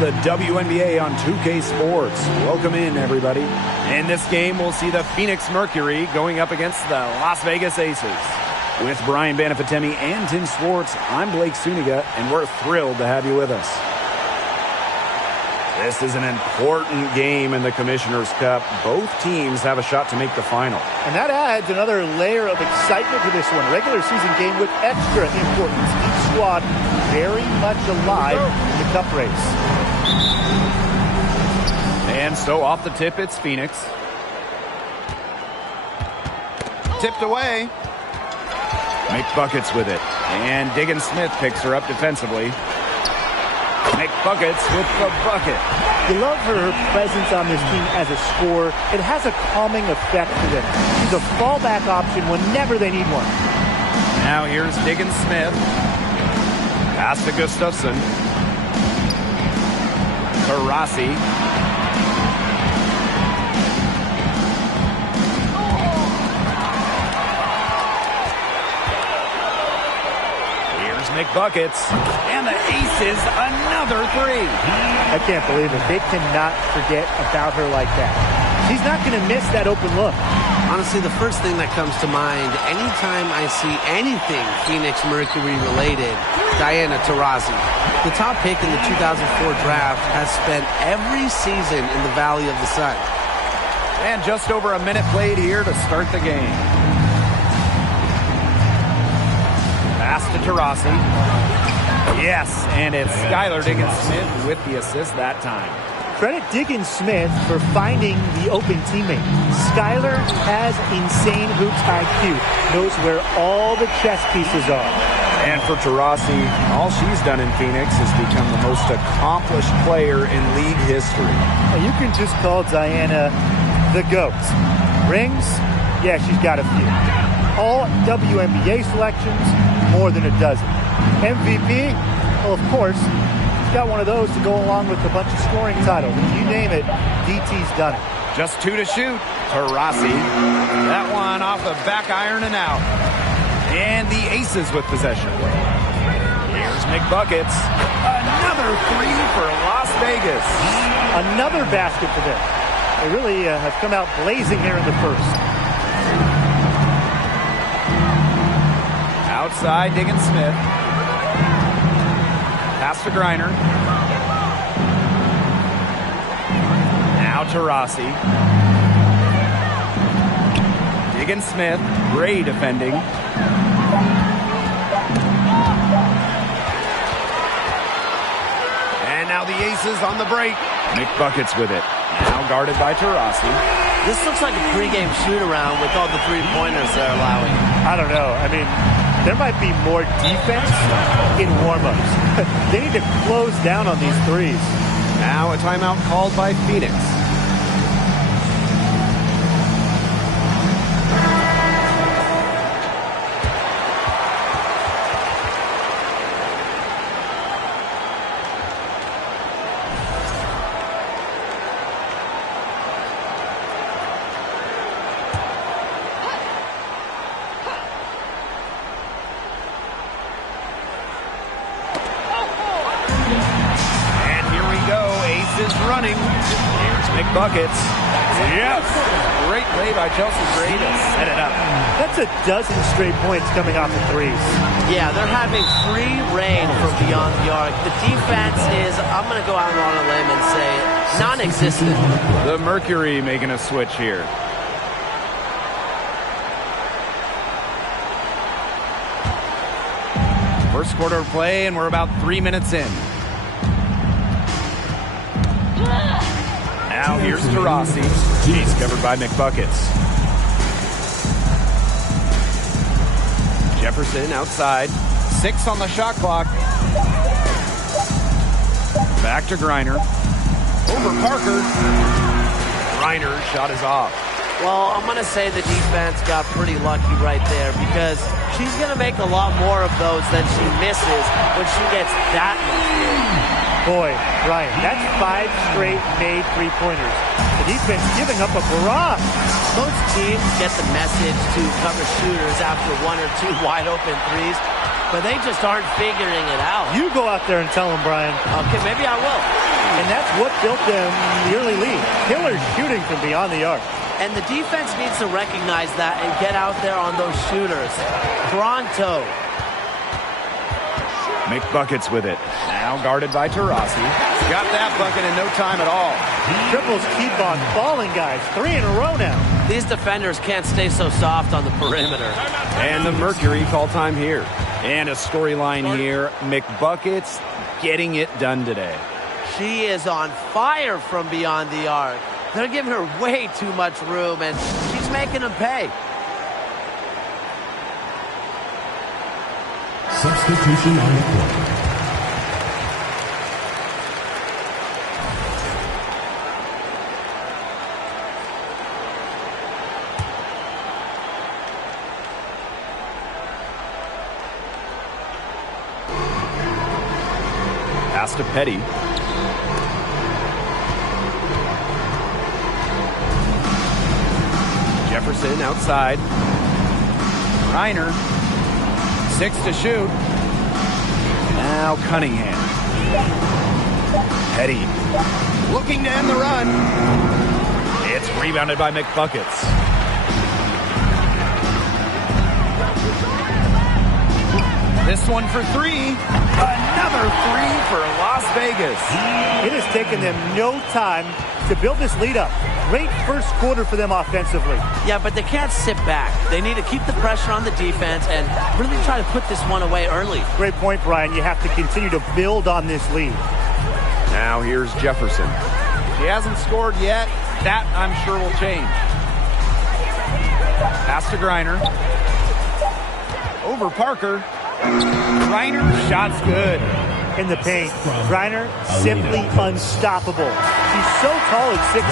the WNBA on 2K Sports. Welcome in, everybody. In this game, we'll see the Phoenix Mercury going up against the Las Vegas Aces. With Brian Banafitemi and Tim Swartz, I'm Blake Suniga, and we're thrilled to have you with us. This is an important game in the Commissioner's Cup. Both teams have a shot to make the final. And that adds another layer of excitement to this one. Regular season game with extra importance. Each squad very much alive in the cup race. And so off the tip, it's Phoenix. Tipped away. Make buckets with it. And Diggin Smith picks her up defensively. Make buckets with the bucket. You love her presence on this team as a scorer. It has a calming effect to them. She's a fallback option whenever they need one. Now here's Diggin Smith. Pass to Gustafson. Taurasi. McBuckets, and the Aces, another three. I can't believe it. They cannot forget about her like that. She's not going to miss that open look. Honestly, the first thing that comes to mind anytime I see anything Phoenix Mercury related, Diana Taurasi. The top pick in the 2004 draft has spent every season in the Valley of the Sun. And just over a minute played here to start the game. Pass to Taurasi. Yes, and it's Skylar Diggins-Smith with the assist that time. Credit Diggins-Smith for finding the open teammate. Skylar has insane hoops IQ, knows where all the chess pieces are. And for Taurasi, all she's done in Phoenix is become the most accomplished player in league history. Now you can just call Diana the GOAT. Rings? Yeah, she's got a few. All WNBA selections, more than a dozen. MVP? Well, of course, she's got one of those to go along with a bunch of scoring titles. You name it, DT's done it. Just two to shoot. Taurasi. That one off the back iron and out. And the Aces with possession. Here's McBuckets. Another three for Las Vegas. Another basket for them. They really have come out blazing here in the first. Outside, Diggin Smith. Pass to Griner. Now Taurasi. Diggin Smith, great defending. And now the Aces on the break. Make buckets with it. Now guarded by Taurasi. This looks like a pregame shoot-around with all the three-pointers they're allowing. I don't know. I mean, there might be more defense in warm-ups. They need to close down on these threes. Now a timeout called by Phoenix. Running. Here's McBuckets. Yes! Great play by Chelsea Gray to set it up. That's a dozen straight points coming off the threes. Yeah, they're having free reign from beyond the arc. The defense is, I'm going to go out on a limb and say, non-existent. The Mercury making a switch here. First quarter of play, and we're about 3 minutes in. Now here's Taurasi. She's covered by McBuckets. Jefferson outside. 6 on the shot clock. Back to Griner. Over Parker. Griner's shot is off. Well, I'm going to say the defense got pretty lucky right there because she's going to make a lot more of those than she misses when she gets that much. Boy, Ryan, that's 5 straight made three-pointers. The defense giving up a barrage. Most teams get the message to cover shooters after 1 or 2 wide-open threes. but they just aren't figuring it out. You go out there and tell them, Brian. Okay, maybe I will. And that's what built them the early lead. Killer shooting from beyond the arc. And the defense needs to recognize that and get out there on those shooters. Pronto. McBuckets with it. Now guarded by Taurasi. Got that bucket in no time at all. Triples keep on falling, guys. 3 in a row now. These defenders can't stay so soft on the perimeter. And the Mercury call time here. And a storyline here. McBuckets getting it done today. She is on fire from beyond the arc. They're giving her way too much room, and she's making them pay. Substitution on the court. Pass to Petty. Jefferson outside. Reiner. 6 to shoot. Now Cunningham. Petty. Looking to end the run. It's rebounded by McBuckets. This one for 3. Another 3 for Las Vegas. It has taken them no time to build this lead up. Great first quarter for them offensively. Yeah, but they can't sit back. They need to keep the pressure on the defense and really try to put this one away early. Great point, Brian. You have to continue to build on this lead. Now here's Jefferson. He hasn't scored yet. That, I'm sure, will change. Pass to Griner. Over Parker. Griner, shot's good. In the paint, Griner simply unstoppable. She's so tall at 6'9",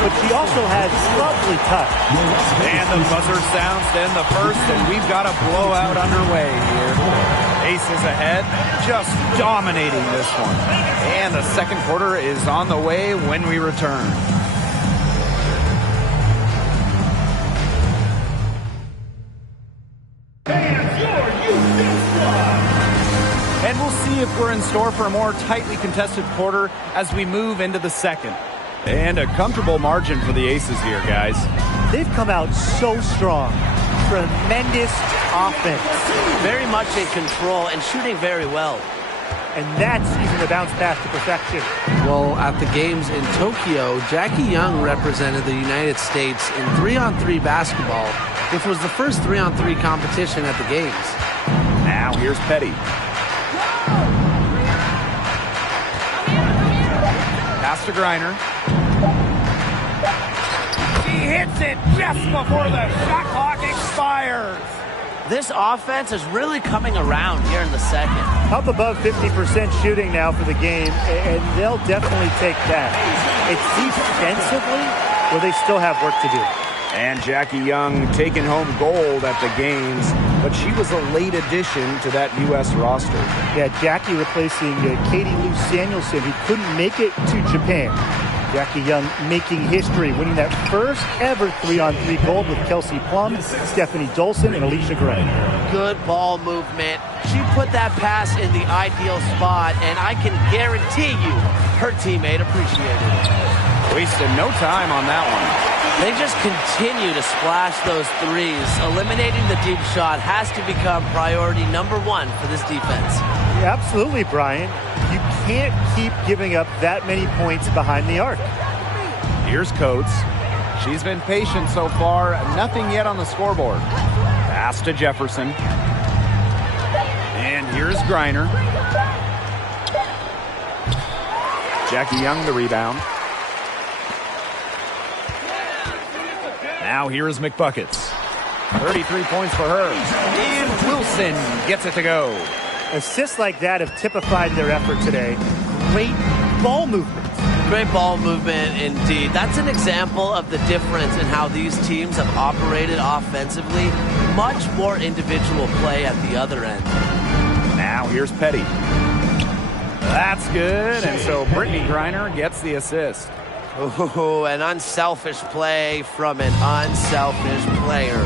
but she also has lovely touch. And the buzzer sounds to end the first, and we've got a blowout underway here. Aces ahead, just dominating this one. And the second quarter is on the way when we return. And we'll see if we're in store for a more tightly contested quarter as we move into the second. And a comfortable margin for the Aces here, guys. They've come out so strong. Tremendous offense. Very much in control and shooting very well. And that's using the bounce pass to perfection. Well, at the games in Tokyo, Jackie Young represented the United States in 3-on-3 basketball, which was the first 3-on-3 competition at the games. Now here's Petty. Pass to Griner. She hits it just before the shot clock expires. This offense is really coming around here in the second. Up above 50% shooting now for the game, and they'll definitely take that. It's defensively where they still have work to do. And Jackie Young taking home gold at the games, but she was a late addition to that U.S. roster. Yeah, Jackie replacing Katie Lou Samuelson, who couldn't make it to Japan. Jackie Young making history, winning that first ever 3-on-3 gold with Kelsey Plum, Stephanie Dolson, and Alicia Gray. Good ball movement. She put that pass in the ideal spot, and I can guarantee you her teammate appreciated it. Wasted no time on that one. They just continue to splash those threes. Eliminating the deep shot has to become priority number 1 for this defense. Yeah, absolutely, Brian. You can't keep giving up that many points behind the arc. Here's Coates. She's been patient so far. Nothing yet on the scoreboard. Pass to Jefferson. And here's Griner. Jackie Young the rebound. Now here is McBuckets. 33 points for her. And Wilson gets it to go. Assists like that have typified their effort today. Great ball movement. Great ball movement indeed. That's an example of the difference in how these teams have operated offensively. Much more individual play at the other end. Now here's Petty. That's good. And so Brittany Griner gets the assist. Oh, an unselfish play from an unselfish player.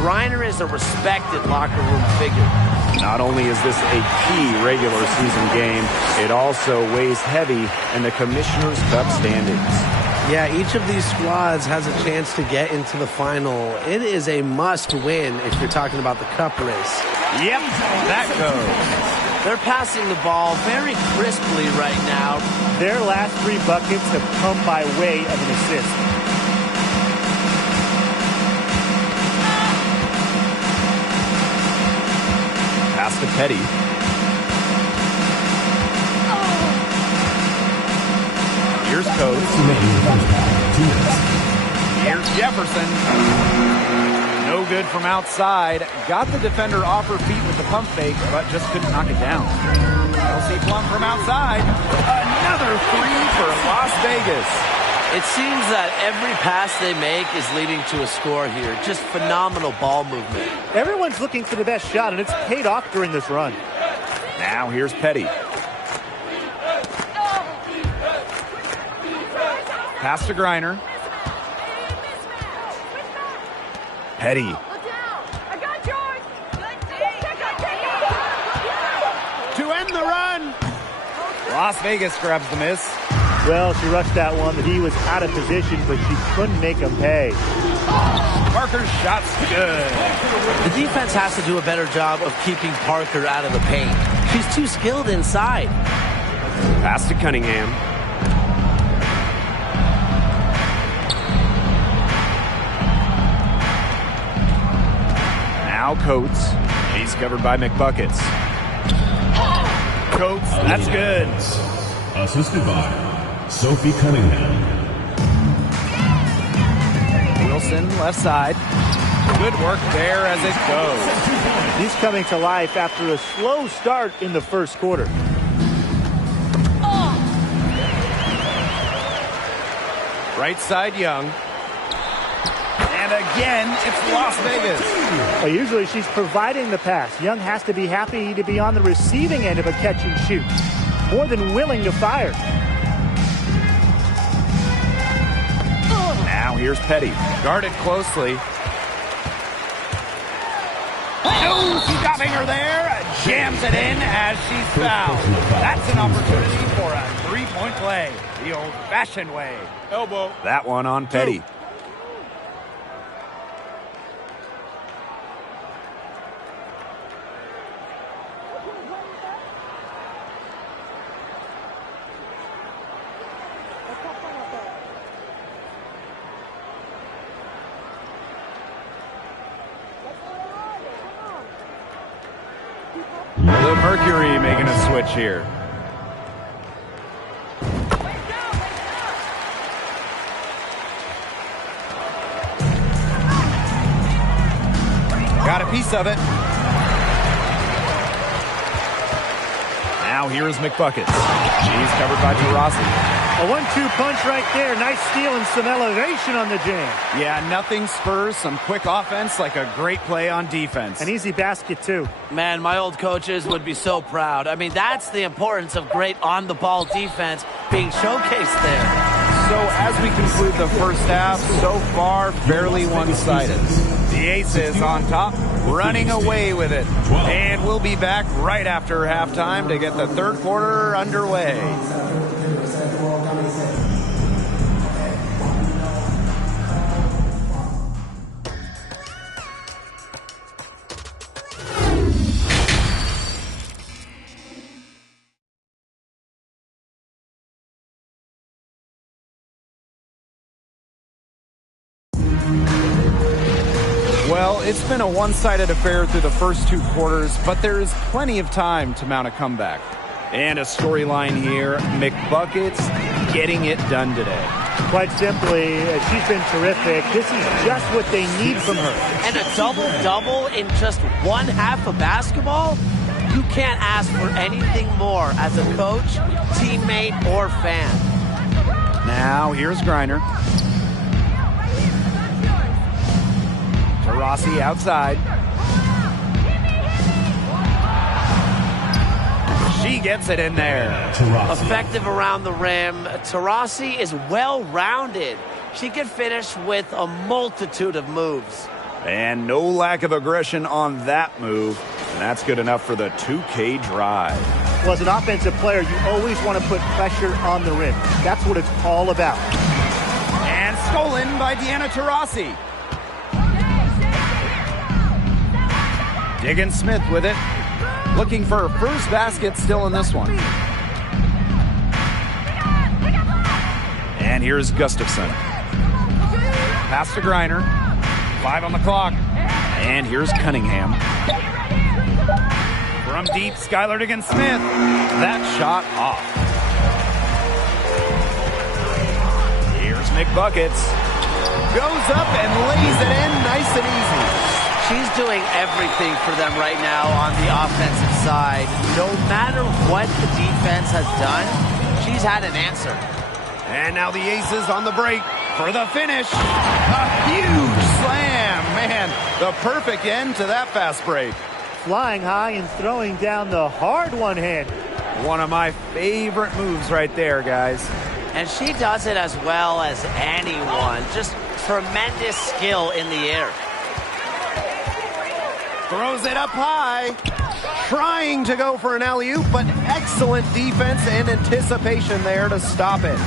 Griner is a respected locker room figure. Not only is this a key regular season game, it also weighs heavy in the Commissioner's Cup standings. Yeah, each of these squads has a chance to get into the final. It is a must-win if you're talking about the Cup race. Yep, that goes. They're passing the ball very crisply right now. Their last 3 buckets have come by way of an assist. Pass to Petty. Here's Coates. Here's Jefferson. No good from outside. Got the defender off her feet with the pump fake, but just couldn't knock it down. Kelsey Plum from outside. Another 3 for Las Vegas. It seems that every pass they make is leading to a score here. Just phenomenal ball movement. Everyone's looking for the best shot, and it's paid off during this run. Now here's Petty. Pass to Griner. Petty. To end the run. Las Vegas grabs the miss. Well, she rushed that one, but he was out of position, but she couldn't make him pay. Parker's shot's good. The defense has to do a better job of keeping Parker out of the paint. She's too skilled inside. Pass to Cunningham. Now Coates. He's covered by McBuckets. Coates, that's good. Assisted by Sophie Cunningham. Wilson, left side. Good work there as it goes. He's coming to life after a slow start in the first quarter. Right side, Young. And again, it's Las Vegas. Well, usually she's providing the pass. Young has to be happy to be on the receiving end of a catch and shoot. More than willing to fire. Now here's Petty. Guarded closely. Oh, stopping her there. Jams it in as she's fouled. That's an opportunity for a three-point play. The old-fashioned way. Elbow. That one on Petty. The Mercury making a switch here. Got a piece of it. Now here is McBuckets. She's covered by Taurasi. A 1-2 punch right there. Nice steal and some elevation on the jam. Yeah, nothing spurs some quick offense like a great play on defense. An easy basket, too. Man, my old coaches would be so proud. I mean, that's the importance of great on-the-ball defense being showcased there. So as we conclude the first half, so far fairly one-sided. The Aces on top, running away with it. And we'll be back right after halftime to get the third quarter underway. Well, it's been a one-sided affair through the first two quarters, but there is plenty of time to mount a comeback. And a storyline here, McBuckets getting it done today. Quite simply, she's been terrific. This is just what they need from her. And a double-double in just one half of basketball? You can't ask for anything more as a coach, teammate, or fan. Now, here's Griner. Taurasi outside. She gets it in there. Effective around the rim. Taurasi is well-rounded. She can finish with a multitude of moves. And no lack of aggression on that move. And that's good enough for the 2K drive. Well, as an offensive player, you always want to put pressure on the rim. That's what it's all about. And stolen by Deanna Taurasi. Diggin Smith with it. Looking for her first basket still in this one. And here's Gustafson. Pass to Griner. 5 on the clock. And here's Cunningham. From deep, Skylar Diggin Smith. That shot off. Here's McBuckets. Goes up and lays it in nice and easy. She's doing everything for them right now on the offensive side. No matter what the defense has done, she's had an answer. And now the Aces on the break for the finish. A huge slam. Man, the perfect end to that fast break. Flying high and throwing down the hard one hand. One of my favorite moves right there, guys. And she does it as well as anyone. Just tremendous skill in the air. Throws it up high. Trying to go for an alley-oop, but excellent defense and anticipation there to stop it.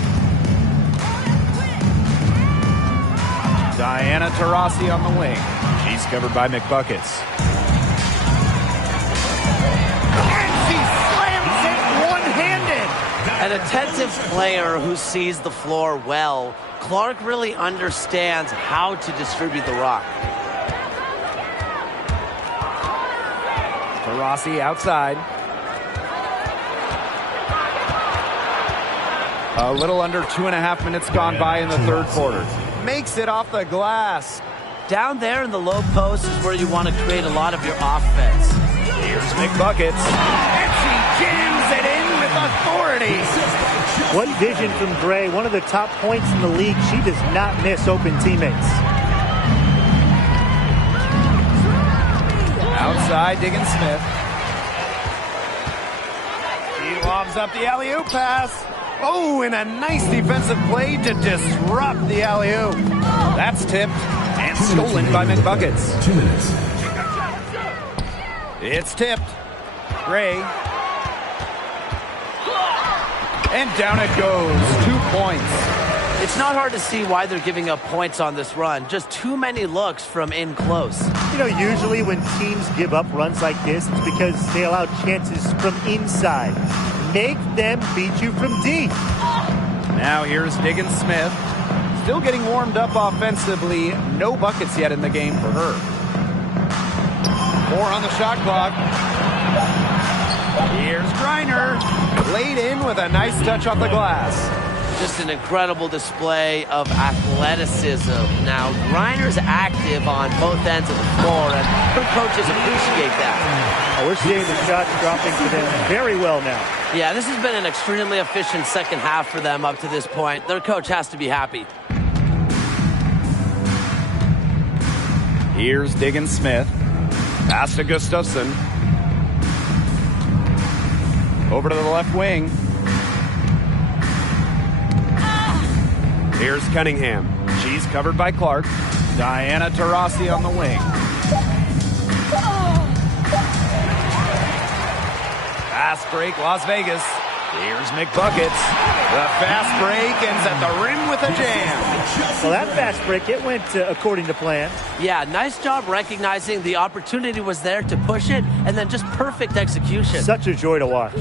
Diana Taurasi on the wing. She's covered by McBuckets. And she slams it one-handed. An attentive player who sees the floor well. Clark really understands how to distribute the rock. Taurasi outside. A little under 2.5 minutes gone by in the third quarter. Makes it off the glass. Down there in the low post is where you want to create a lot of your offense. Here's McBuckets. And she jams it in with authority. What vision from Gray. One of the top points in the league. She does not miss open teammates. Outside, Diggin Smith. She lobs up the alley-oop pass. Oh, and a nice defensive play to disrupt the alley-oop. That's tipped and stolen by McBuckets. 2 minutes. It's tipped. Gray. And down it goes. 2 points. It's not hard to see why they're giving up points on this run. Just too many looks from in close. You know, usually when teams give up runs like this, it's because they allow chances from inside. Make them beat you from deep. Now here's Diggin Smith. Still getting warmed up offensively. No buckets yet in the game for her. 4 on the shot clock. Here's Griner. Laid in with a nice touch off the glass. Just an incredible display of athleticism. Now, Griner's active on both ends of the floor, and her coaches appreciate that. Oh, we're seeing the shots dropping for them very well now. Yeah, this has been an extremely efficient second half for them up to this point. Their coach has to be happy. Here's Diggin Smith. Pass to Gustafson. Over to the left wing. Here's Cunningham. She's covered by Clark. Diana Taurasi on the wing. Fast break, Las Vegas. Here's McBuckets. The fast break ends at the rim with a jam. Well, that fast break, it went according to plan. Yeah, nice job recognizing the opportunity was there to push it, and then just perfect execution. Such a joy to watch.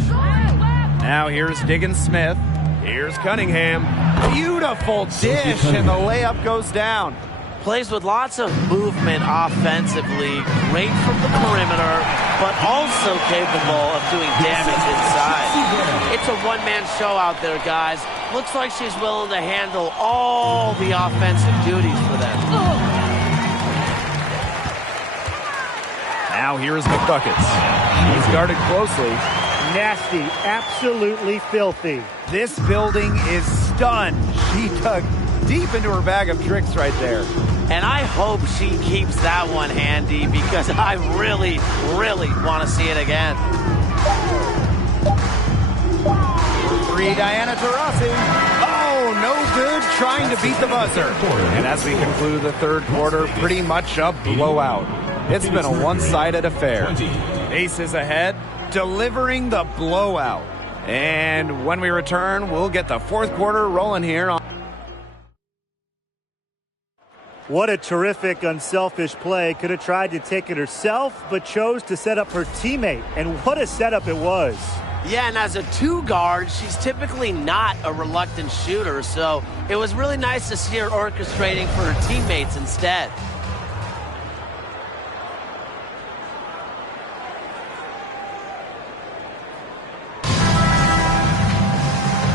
Now here's Diggin Smith. Here's Cunningham. Beautiful dish, and the layup goes down. Plays with lots of movement offensively. Great from the perimeter, but also capable of doing damage inside. It's a one-man show out there, guys. Looks like she's willing to handle all the offensive duties for them. Now here's McBuckets. He's guarded closely. Nasty, absolutely filthy. This building is stunned. She dug deep into her bag of tricks right there. And I hope she keeps that one handy because I really, really want to see it again. For 3, Diana Taurasi. Oh, no good. Gold trying to beat the buzzer. And as we conclude the third quarter, pretty much a blowout. It's been a one-sided affair. Aces ahead, delivering the blowout. And when we return, we'll get the fourth quarter rolling here on. What a terrific, unselfish play. Could have tried to take it herself, but chose to set up her teammate. And what a setup it was. Yeah, and as a two guard, she's typically not a reluctant shooter, so it was really nice to see her orchestrating for her teammates instead.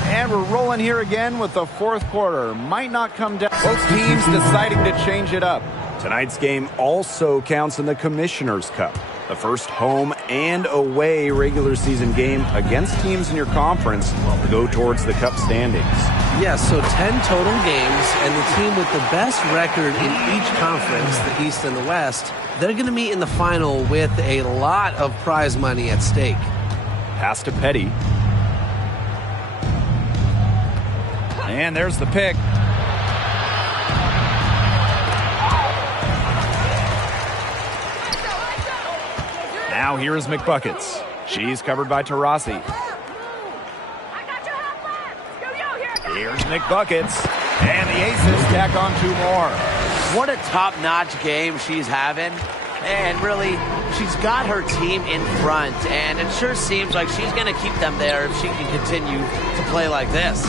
And we're rolling here again with the fourth quarter. Might not come down. Both teams deciding to change it up. Tonight's game also counts in the Commissioner's Cup, the first home and away regular season game against teams in your conference to go towards the Cup standings. Yes, so 10 total games, and the team with the best record in each conference, the East and the West, they're going to meet in the final with a lot of prize money at stake. Pass to Petty. And there's the pick. Now here is McBuckets. She's covered by Taurasi. Here's McBuckets. And the Aces tack on two more. What a top-notch game she's having. And really, she's got her team in front. And it sure seems like she's going to keep them there if she can continue to play like this.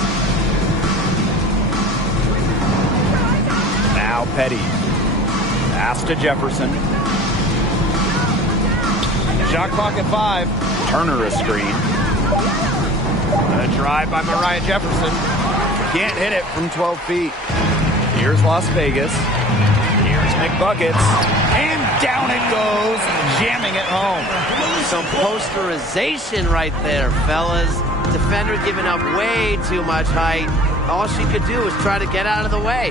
Now Petty. Pass to Jefferson. Shot clock at 5. Turner a screen. A drive by Mariah Jefferson. Can't hit it from 12 feet. Here's Las Vegas. Here's McBuckets. And down it goes, jamming it home. Some posterization right there, fellas. Defender giving up way too much height. All she could do was try to get out of the way.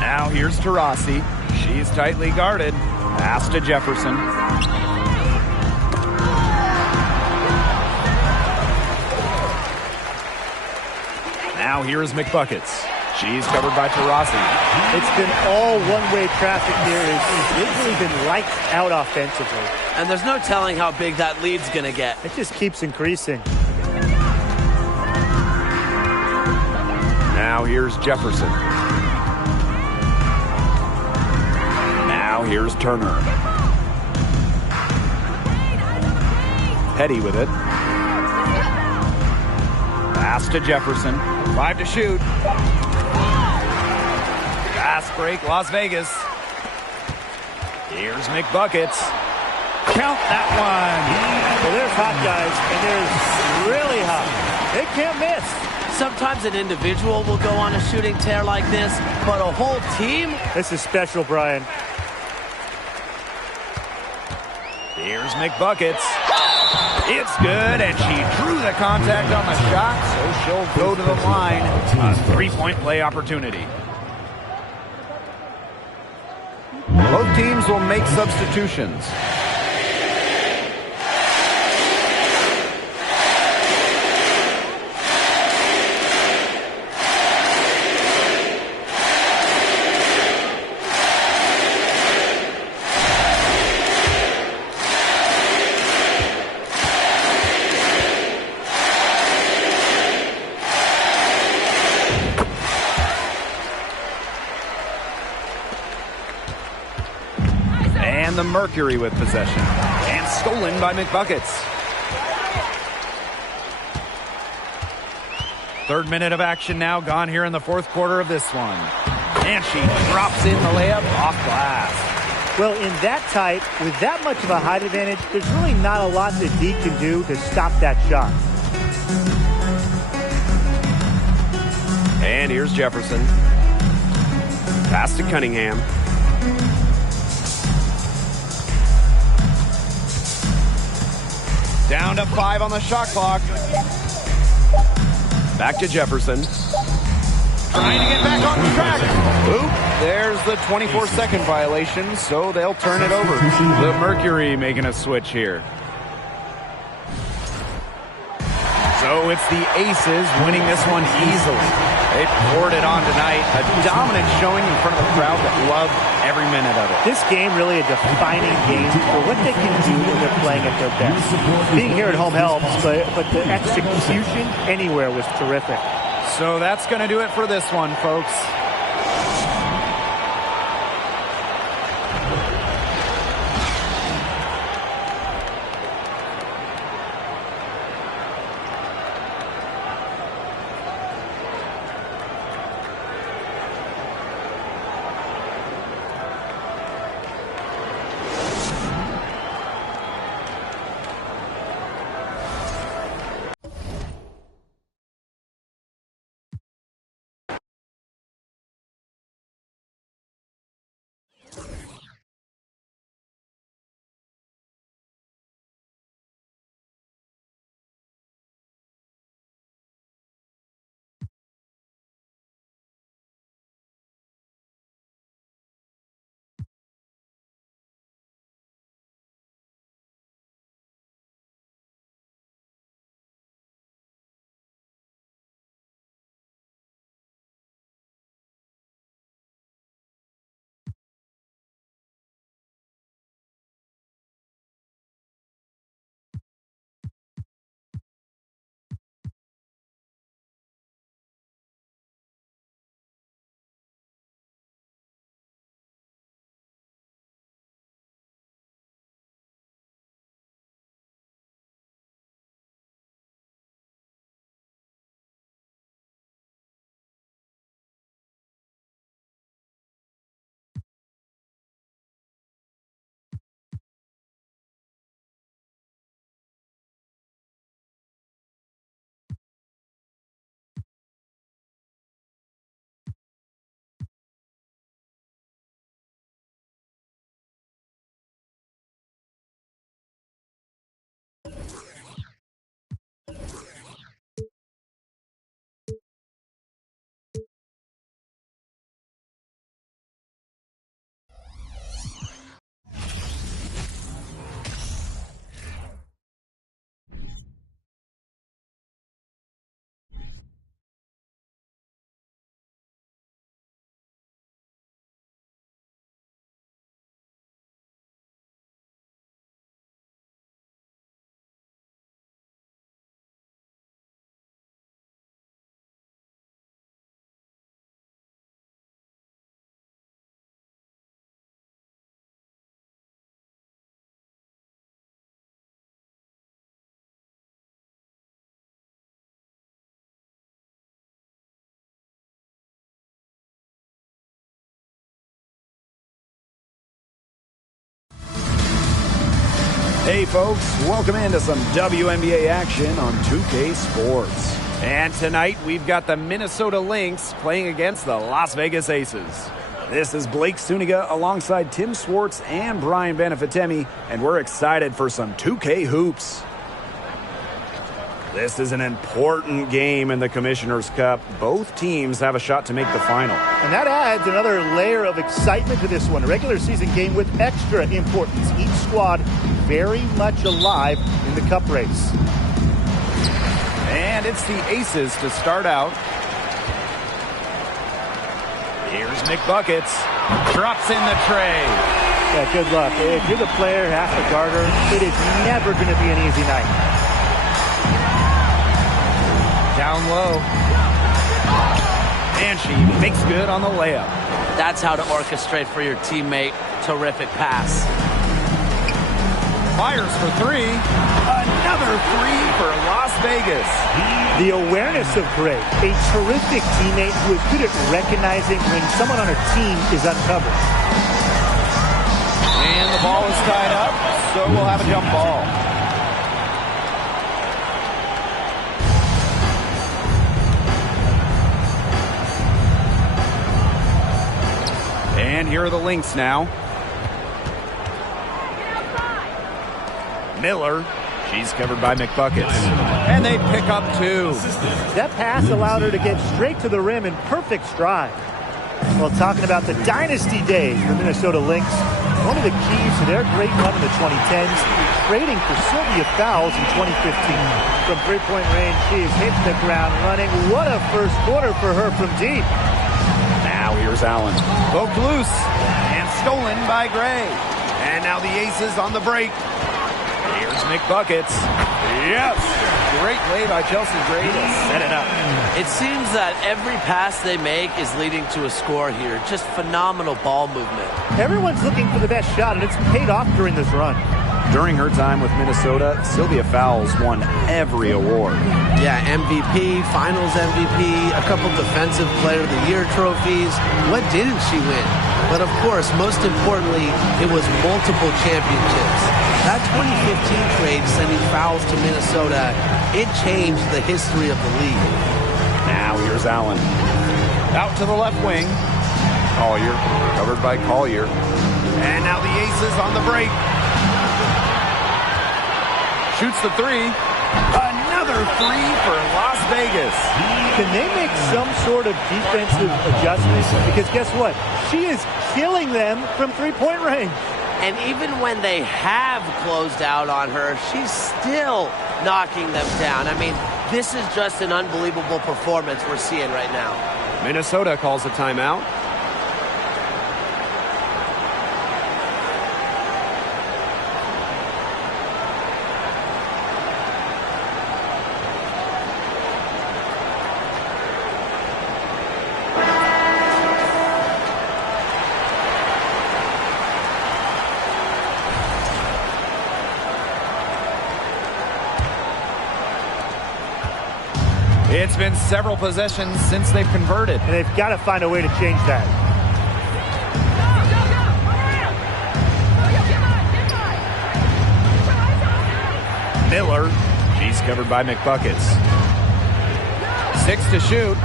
Now here's Taurasi. She's tightly guarded. Pass to Jefferson. Now here's McBuckets. She's covered by Taurasi. It's been all one-way traffic here. It's really been lights out offensively. And there's no telling how big that lead's going to get. It just keeps increasing. Now here's Jefferson. Now here's Turner. Petty with it. Pass to Jefferson. 5 to shoot. Fast break, Las Vegas. Here's McBuckets. Count that one. Well, there's hot guys, and there's really hot. They can't miss. Sometimes an individual will go on a shooting tear like this, but a whole team? This is special, Brian. Here's McBuckets. It's good, and she drew the contact on the shot, so she'll go to the line. A three-point play opportunity. Both teams will make substitutions. The Mercury with possession. And stolen by McBuckets. Third minute of action now gone here in the fourth quarter of this one. And she drops in the layup off glass. Well, in that tight, with that much of a height advantage, there's really not a lot that D can do to stop that shot. And here's Jefferson. Pass to Cunningham. Down to 5 on the shot clock. Back to Jefferson. Trying to get back on track. Oop, there's the 24-second violation, so they'll turn it over. The Mercury making a switch here. So it's the Aces winning this one easily. They poured it on tonight. A dominant showing in front of a crowd that loved every minute of it. This game really a defining game for what they can do when they're playing at their best. Being here at home helps, but the execution anywhere was terrific. So that's going to do it for this one, folks. Hey folks, welcome into some WNBA action on 2K Sports. And tonight we've got the Minnesota Lynx playing against the Las Vegas Aces. This is Blake Suniga alongside Tim Swartz and Brian Benefitemi, and we're excited for some 2K hoops. This is an important game in the Commissioner's Cup. Both teams have a shot to make the final. And that adds another layer of excitement to this one. A regular season game with extra importance. Each squad very much alive in the cup race. And it's the Aces to start out. Here's McBuckets. Drops in the tray. Yeah, good luck. If you're the player, have to guard her, it is never going to be an easy night. Down low. And she makes good on the layup. That's how to orchestrate for your teammate. Terrific pass. Fires for three. Another three for Las Vegas. The awareness of Gray, a terrific teammate who is good at recognizing when someone on her team is uncovered. And the ball is tied up, so we'll have a jump ball. And here are the Lynx now. Miller, she's covered by McBuckets. And they pick up two. That pass allowed her to get straight to the rim in perfect stride. Well, talking about the dynasty days for Minnesota Lynx, one of the keys to their great run in the 2010s trading for Sylvia Fowles in 2015. From three-point range, she has hit the ground running. What a first quarter for her from deep. Now here's Allen. Poked loose and stolen by Gray. And now the Aces on the break. Here's McBuckets. Yes! Great play by Chelsea Gray to set it up. It seems that every pass they make is leading to a score here. Just phenomenal ball movement. Everyone's looking for the best shot, and it's paid off during this run. During her time with Minnesota, Sylvia Fowles won every award. Yeah, MVP, Finals MVP, a couple Defensive Player of the Year trophies. What didn't she win? But of course, most importantly, it was multiple championships. That 2015 trade sending Fowles to Minnesota, it changed the history of the league. Now here's Allen. Out to the left wing. Collier, covered by Collier. And now the Aces on the break. Shoots the three. Another three for Las Vegas. Can they make some sort of defensive adjustment? Because guess what? She is killing them from three-point range. And even when they have closed out on her, she's still knocking them down. I mean, this is just an unbelievable performance we're seeing right now. Minnesota calls a timeout. It's been several possessions since they've converted. And they've got to find a way to change that. Miller, she's covered by McBuckets. 6 to shoot.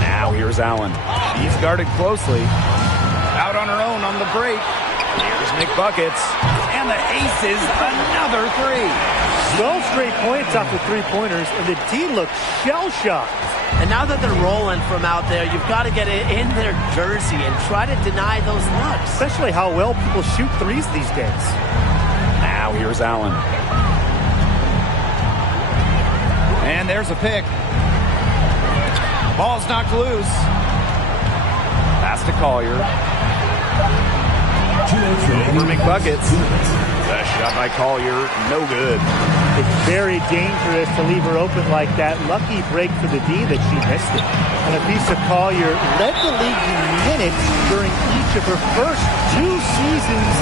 Now here's Allen. She's guarded closely. Out on her own on the break. Here's McBuckets. And the Aces, another three. 12 straight points off the three-pointers, and the D looks shell-shocked. And now that they're rolling from out there, you've got to get it in their jersey and try to deny those looks. Especially how well people shoot threes these days. Now here's Allen. And there's a pick. Ball's knocked loose. Pass to Collier. Over McBuckets. The shot by Collier, no good. It's very dangerous to leave her open like that. Lucky break for the D that she missed it. And Afisa Collier led the league in minutes during each of her first 2 seasons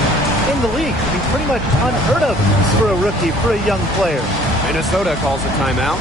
in the league. I mean, pretty much unheard of for a rookie, for a young player. Minnesota calls a timeout.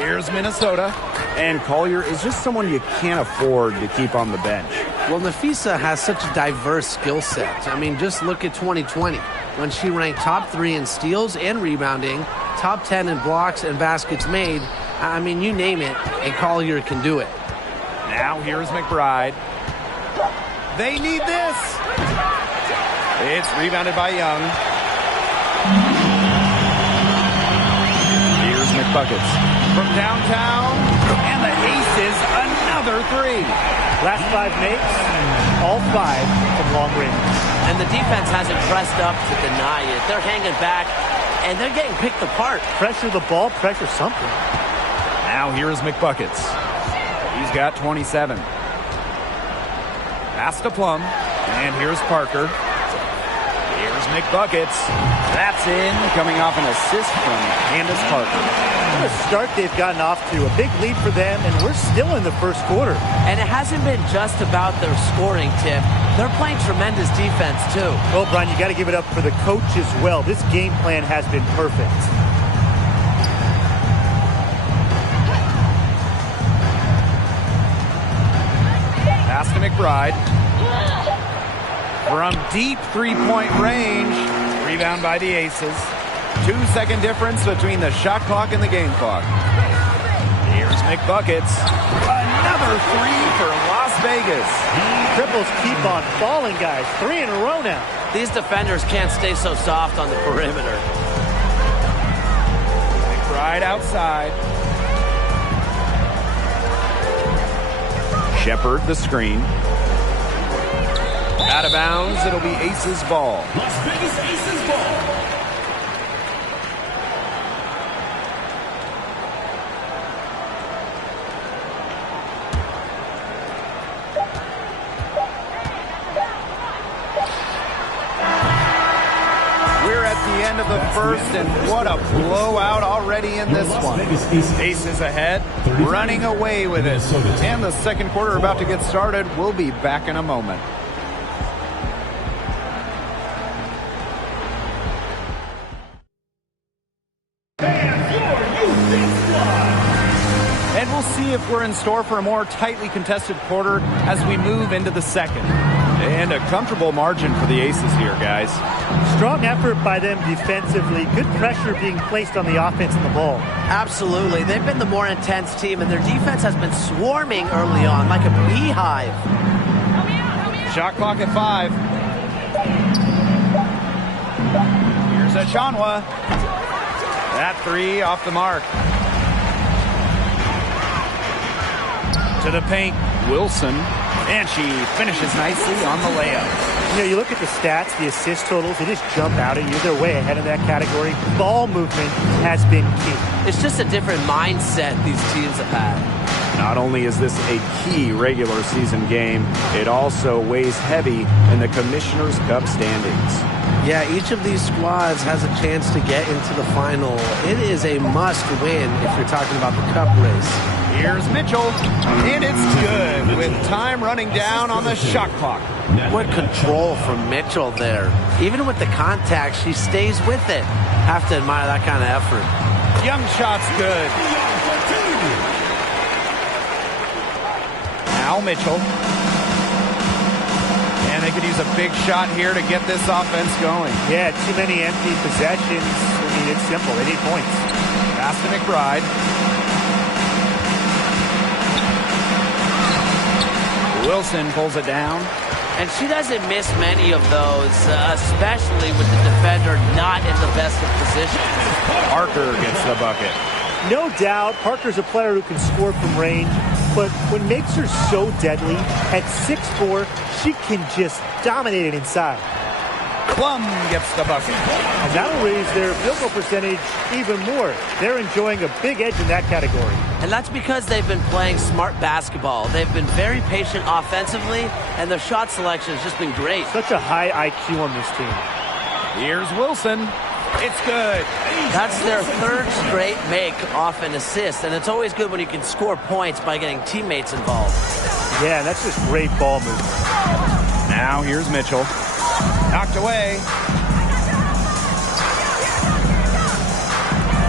Here's Minnesota. And Collier is just someone you can't afford to keep on the bench. Well, Nafisa has such a diverse skill set. I mean, just look at 2020, when she ranked top 3 in steals and rebounding, top 10 in blocks and baskets made. I mean, you name it, and Collier can do it. Now here's McBride. They need this. It's rebounded by Young. Here's McBuckets. From downtown, and the Aces, another three. Last 5 makes, all 5 from long range. And the defense hasn't pressed up to deny it. They're hanging back, and they're getting picked apart. Pressure the ball, pressure something. Now here's McBuckets. He's got 27. Pass to Plum, and here's Parker. Here's McBuckets. That's in, coming off an assist from Candace Parker. What a start they've gotten off to. A big lead for them, and we're still in the first quarter. And it hasn't been just about their scoring, Tim. They're playing tremendous defense, too. Well, Brian, you got to give it up for the coach as well. This game plan has been perfect. Pass to McBride. From deep three-point range, Rebound by the Aces. 2-second difference between the shot clock and the game clock. Here's McBuckets. Another three for Las Vegas. Triples keep on falling, guys. 3 in a row now. These defenders can't stay so soft on the perimeter. Right outside. Shepard the screen. Out of bounds, it'll be Aces ball. Las Vegas Aces ball. We're at the end of the first, and what a blowout already in this one. Aces ahead, running away with it. And the second quarter about to get started. We'll be back in a moment. And we'll see if we're in store for a more tightly contested quarter as we move into the second. And a comfortable margin for the Aces here, guys. Strong effort by them defensively. Good pressure being placed on the offense and the ball. Absolutely. They've been the more intense team, and their defense has been swarming early on like a beehive. Shot clock at 5. Here's Achanwa. That three off the mark. To the paint, Wilson. And she finishes nicely on the layup. You know, you look at the stats, the assist totals, they just jump out at you. They're way ahead of that category. Ball movement has been key. It's just a different mindset these teams have had. Not only is this a key regular season game, it also weighs heavy in the Commissioner's Cup standings. Yeah, each of these squads has a chance to get into the final. It is a must-win if you're talking about the Cup race. Here's Mitchell, and it's good with time running down on the shot clock. What control from Mitchell there. Even with the contact, she stays with it. Have to admire that kind of effort. Young shot's good. Now Mitchell. And they could use a big shot here to get this offense going. Yeah, too many empty possessions. I mean, it's simple. They need points. Pass to McBride. Wilson pulls it down. And she doesn't miss many of those, especially with the defender not in the best of positions. Parker gets the bucket. No doubt, Parker's a player who can score from range, but what makes her so deadly, at 6'4", she can just dominate it inside. Plum gets the bucket. And that'll raise their field goal percentage even more. They're enjoying a big edge in that category. And that's because they've been playing smart basketball. They've been very patient offensively, and their shot selection has just been great. Such a high IQ on this team. Here's Wilson. It's good. That's their third straight make off an assist, and it's always good when you can score points by getting teammates involved. Yeah, that's just great ball movement. Now here's Mitchell. Knocked away.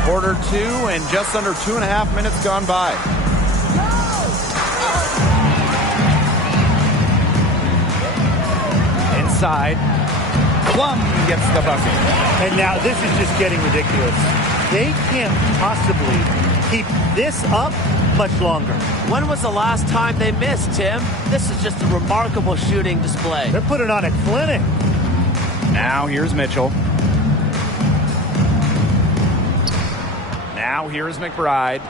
Quarter 2 and just under 2.5 minutes gone by. Inside. Plum gets the bucket. And now this is just getting ridiculous. They can't possibly keep this up much longer. When was the last time they missed, Tim? This is just a remarkable shooting display. They're putting on a clinic. Now here's Mitchell. Now here's McBride.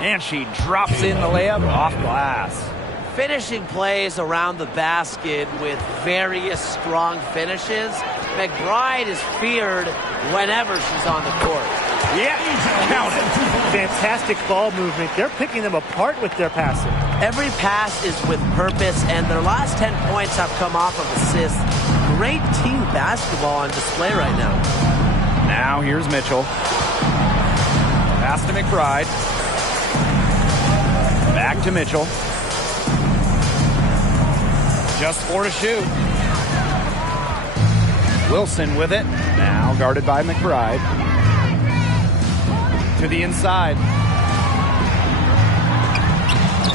And she drops in the layup off glass. Finishing plays around the basket with various strong finishes. McBride is feared whenever she's on the court. Yeah, count it. Fantastic ball movement. They're picking them apart with their passing. Every pass is with purpose, and their last 10 points have come off of assists. Great team basketball on display right now. Now here's Mitchell. Pass to McBride. Back to Mitchell. Just 4 to shoot. Wilson with it. Now guarded by McBride. To the inside.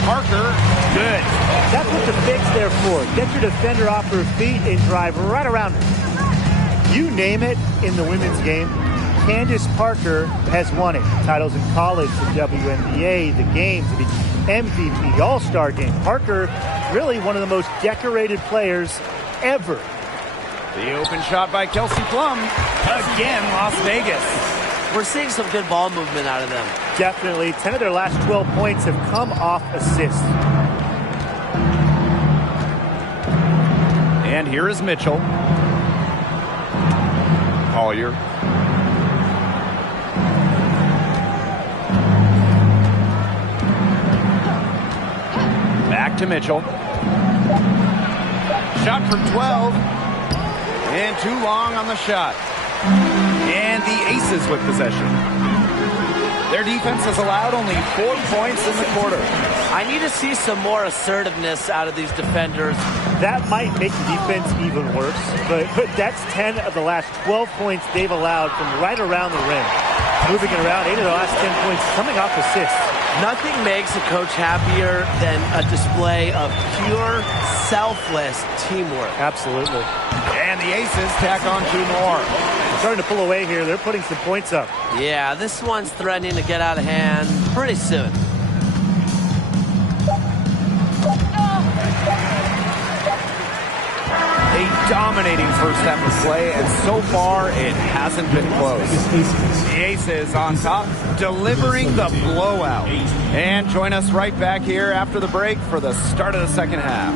Parker, good. That's what the fake's there for. Get your defender off her feet and drive right around her. You name it in the women's game, Candace Parker has won it. Titles in college, the WNBA, the games, the MVP, All-Star game. Parker, really one of the most decorated players ever. The open shot by Kelsey Plum. Again, Las Vegas. We're seeing some good ball movement out of them. Definitely. 10 of their last 12 points have come off assists. And here is Mitchell. Collier. Back to Mitchell. Shot for 12. And too long on the shot. And the Aces with possession. Their defense has allowed only 4 points in the quarter. I need to see some more assertiveness out of these defenders. That might make the defense even worse, but that's 10 of the last 12 points they've allowed from right around the rim. Moving it around, 8 of the last 10 points coming off assists. Nothing makes a coach happier than a display of pure, selfless teamwork. Absolutely. And the Aces tack on 2 more. They're starting to pull away here. They're putting some points up. Yeah, this one's threatening to get out of hand pretty soon. A dominating first half of play, and so far it hasn't been close. The Aces on top, delivering the blowout. And join us right back here after the break for the start of the second half.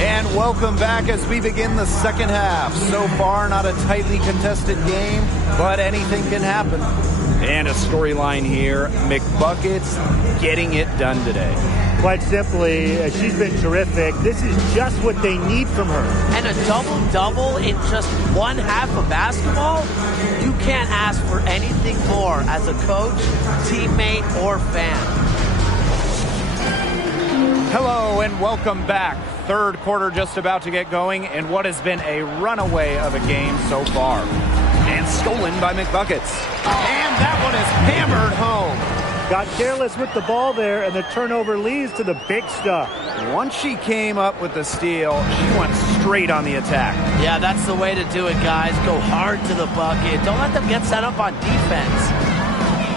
And welcome back as we begin the second half. So far, not a tightly contested game, but anything can happen. And a storyline here, McBuckets getting it done today. Quite simply, she's been terrific. This is just what they need from her. And a double-double in just one half of basketball? You can't ask for anything more as a coach, teammate, or fan. Hello and welcome back. Third quarter just about to get going in what has been a runaway of a game so far. And stolen by McBuckets. And that one is hammered home. Got careless with the ball there, and the turnover leads to the big stuff. Once she came up with the steal, she went straight on the attack. Yeah, that's the way to do it, guys. Go hard to the bucket. Don't let them get set up on defense.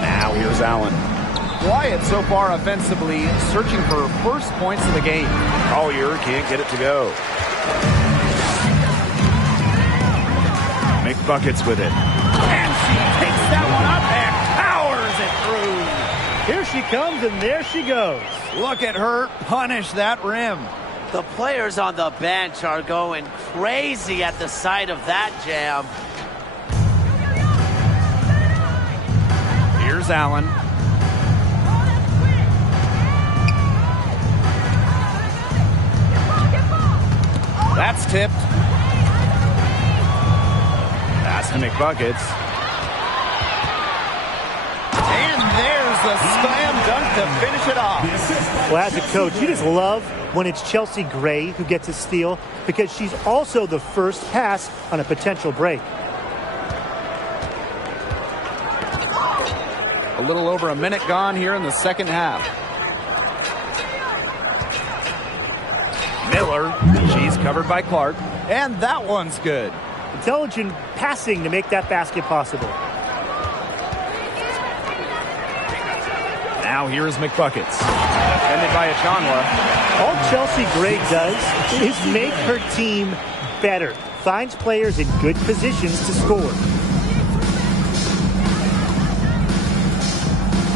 Now here's Allen. Wyatt so far offensively searching for first points of the game. Collier can't get it to go. McBuckets with it. And she takes that one up and powers it through. Here she comes, and there she goes. Look at her punish that rim. The players on the bench are going crazy at the sight of that jam. Here's Allen. That's tipped. Pass to McBuckets. And there's the slam dunk to finish it off. Well, as a coach, you just love when it's Chelsea Gray who gets a steal because she's also the first pass on a potential break. A little over a minute gone here in the second half. Miller, she's covered by Clark, and that one's good. Intelligent passing to make that basket possible. Now here is McBuckets, defended by Achanwa. All Chelsea Gray does is make her team better. Finds players in good positions to score.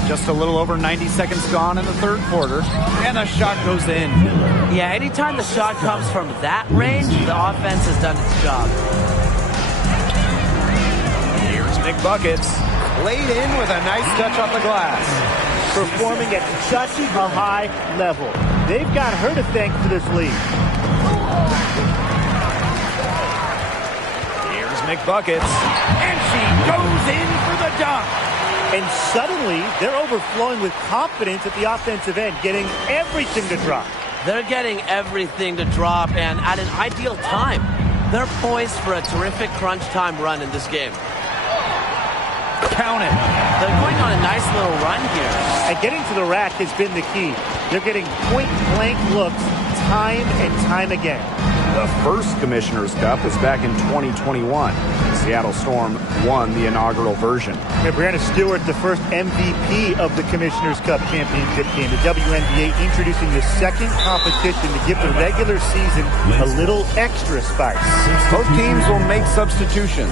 Just a little over 90 seconds gone in the third quarter, and the shot goes in. Yeah, anytime the shot comes from that range, the offense has done its job. Here's McBuckets. laid in with a nice touch off the glass. Performing at such a high level. They've got her to thank for this lead. Here's McBuckets, and she goes in for the dunk. And suddenly, they're overflowing with confidence at the offensive end, getting everything to drop. They're getting everything to drop, and at an ideal time. They're poised for a terrific crunch time run in this game. Count it. They're going on a nice little run here. And getting to the rack has been the key. They're getting point-blank looks time and time again. The first Commissioner's Cup was back in 2021. The Seattle Storm won the inaugural version. And Brianna Stewart, the first MVP of the Commissioner's Cup championship game. The WNBA introducing the second competition to give the regular season a little extra spice. Both teams will make substitutions.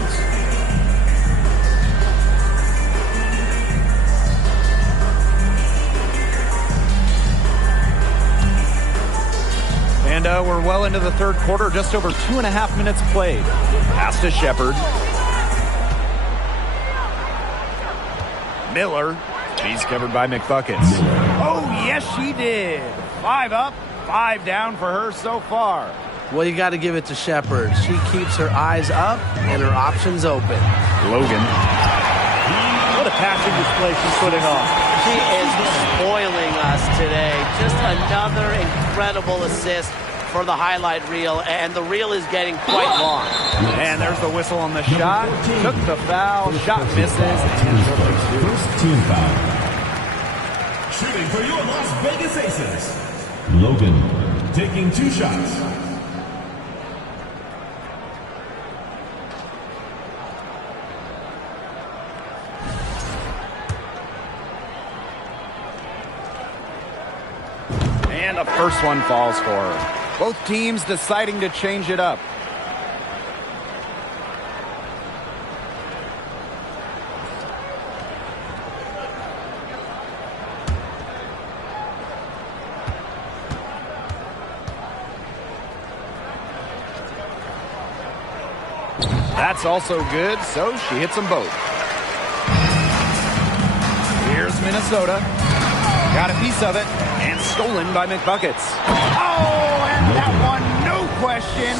And we're well into the third quarter, just over 2.5 minutes played. Pass to Shepard. Miller. She's covered by McBuckets. Oh, yes, she did. 5 up, 5 down for her so far. Well, you got to give it to Shepard. She keeps her eyes up and her options open. Logan. What a passing display she's putting on. She is spoiling us today. Just another incredible assist for the highlight reel, and the reel is getting quite long. And there's the whistle on the shot. Took the foul. Shot misses. And First team foul. Shooting for your Las Vegas Aces. Logan taking 2 shots. And the first one falls for her. Both teams deciding to change it up. That's also good, so she hits them both. Here's Minnesota. Got a piece of it, and stolen by McBuckets. Oh, and that one, no question,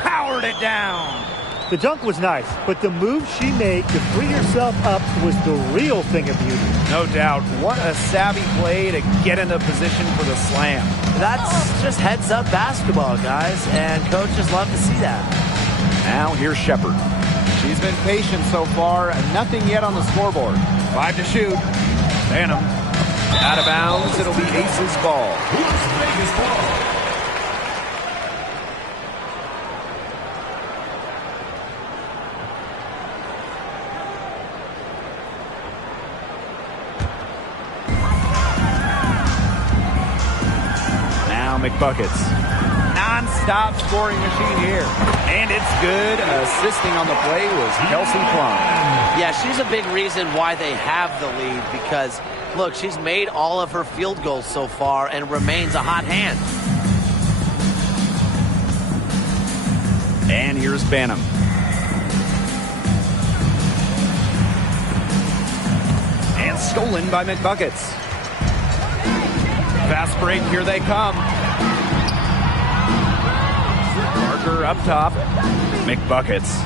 powered it down. The dunk was nice, but the move she made to free herself up was the real thing of beauty. No doubt. What a savvy play to get into position for the slam. That's just heads-up basketball, guys, and coaches love to see that. Now here's Shepard. She's been patient so far, and nothing yet on the scoreboard. 5 to shoot. Phantom. Out of bounds, it'll be Aces ball. Vegas ball. Now McBuckets. Non-stop scoring machine here. And it's good. Assisting on the play was Kelsey Plum. Yeah, she's a big reason why they have the lead because, look, she's made all of her field goals so far and remains a hot hand. And here's Banham. And stolen by McBuckets. Fast break, here they come. Parker up top. McBuckets.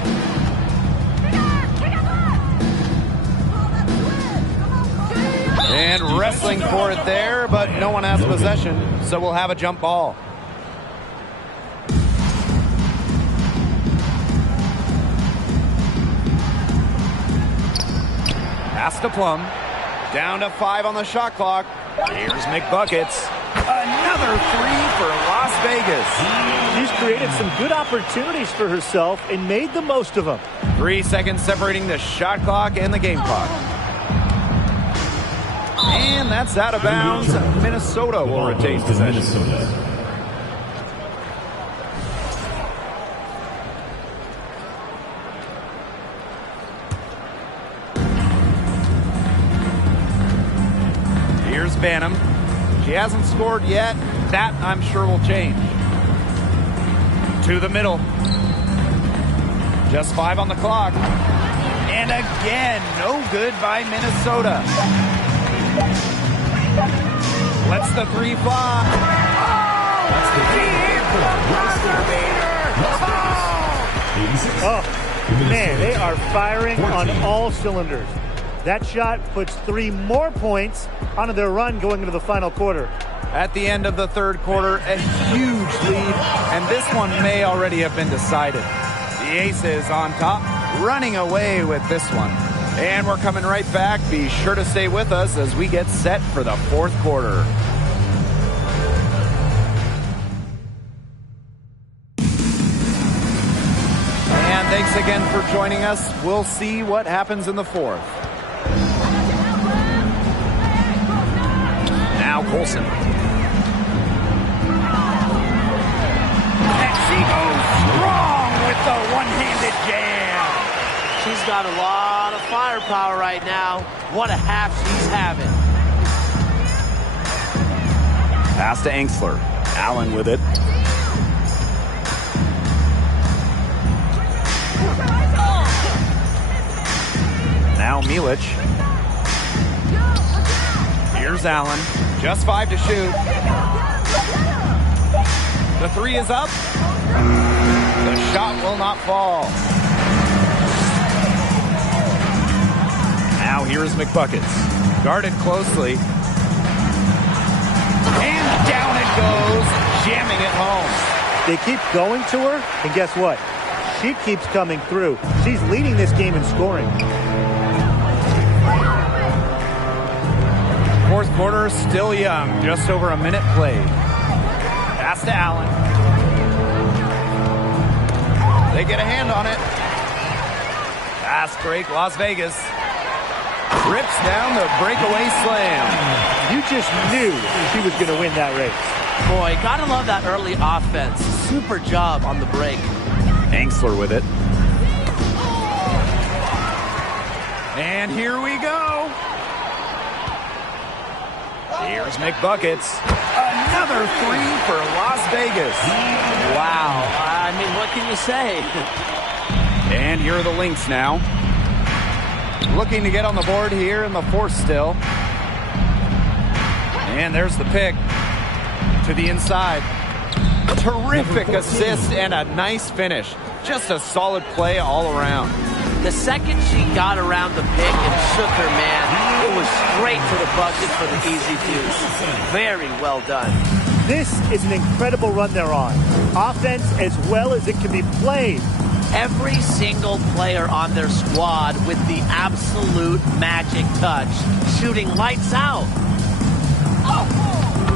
And wrestling for it there, but no one has possession, so we'll have a jump ball. Pass to Plum. Down to 5 on the shot clock. Here's McBuckets. Another 3 for Las Vegas. She's created some good opportunities for herself and made the most of them. 3 seconds separating the shot clock and the game clock. And that's out of bounds. Minnesota will retain possession. Here's Banham. She hasn't scored yet. That, I'm sure, will change. To the middle. Just 5 on the clock. And again, no good by Minnesota. Lets the three fly. Oh, he hit the buzzer beater. Oh, man, they are firing on all cylinders. That shot puts 3 more points onto their run going into the final quarter. At the end of the third quarter, a huge lead, and this one may already have been decided. The Aces on top, running away with this one. And we're coming right back. Be sure to stay with us as we get set for the fourth quarter. And thanks again for joining us. We'll see what happens in the fourth. Now Colson. And she goes strong with the one-handed jam. She's got a lot of firepower right now. What a half she's having. Pass to Angsler. Allen with it. Now Milic. Here's Allen. Just 5 to shoot. The 3 is up. The shot will not fall. Now here's McBuckets. Guarded closely. And down it goes, jamming it home. They keep going to her, and guess what? She keeps coming through. She's leading this game in scoring. Fourth quarter, still young. Just over a minute played. Pass to Allen. They get a hand on it. Fast break, Las Vegas. Rips down the breakaway slam. You just knew she was going to win that race. Boy, gotta love that early offense. Super job on the break. Angsler with it. And here we go. Here's McBuckets. Another 3 for Las Vegas. Wow. I mean, what can you say? And here are the Lynx now. Looking to get on the board here in the fourth still. And there's the pick to the inside. Terrific assist and a nice finish. Just a solid play all around. The second she got around the pick and shook her man, it was straight to the bucket for the easy deuce. Very well done. This is an incredible run they're on. Offense as well as it can be played. Every single player on their squad with the absolute magic touch, shooting lights out.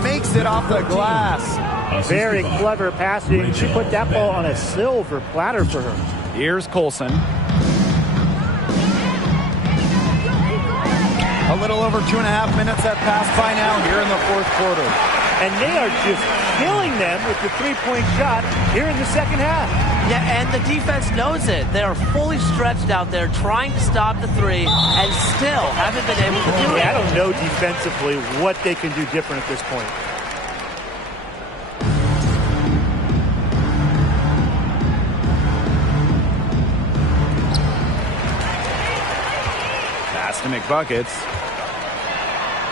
Makes it off the glass. Very clever passing. She put that ball on a silver platter for her. Here's Colson. A little over 2.5 minutes have passed by now here in the fourth quarter. And they are just killing them with the three-point shot here in the second half. Yeah, and the defense knows it. They are fully stretched out there trying to stop the three and still haven't been able to do it. I don't know defensively what they can do different at this point. Pass to McBuckets.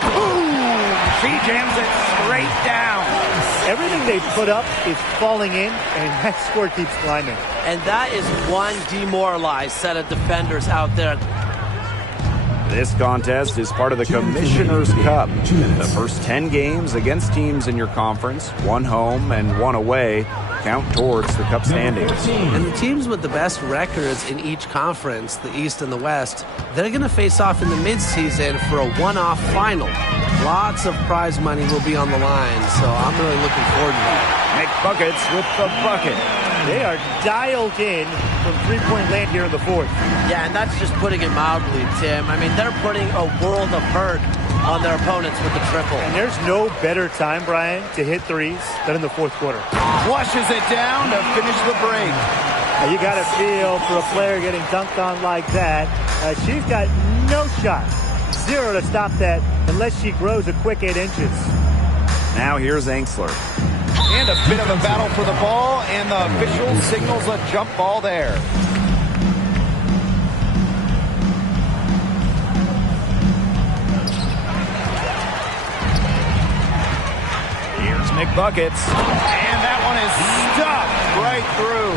Ooh, she jams it straight down. Everything they put up is falling in, and that score keeps climbing. And that is one demoralized set of defenders out there. This contest is part of the Commissioner's Cup. The first 10 games against teams in your conference, 1 home and 1 away, count towards the Cup standings. And the teams with the best records in each conference, the East and the West, they're going to face off in the midseason for a one-off final. Lots of prize money will be on the line, so I'm really looking forward to it. McBuckets with the bucket. They are dialed in from three-point land here in the fourth. Yeah, and that's just putting it mildly, Tim. I mean, they're putting a world of hurt on their opponents with the triple. And there's no better time, Brian, to hit threes than in the fourth quarter. Flushes it down to finish the break. Now, you got to feel for a player getting dunked on like that. She's got no shot. 0 to stop that unless she grows a quick 8 inches. Now here's Angsler. And a bit of a battle for the ball, and the official signals a jump ball there. McBuckets. And that one is stuffed right through.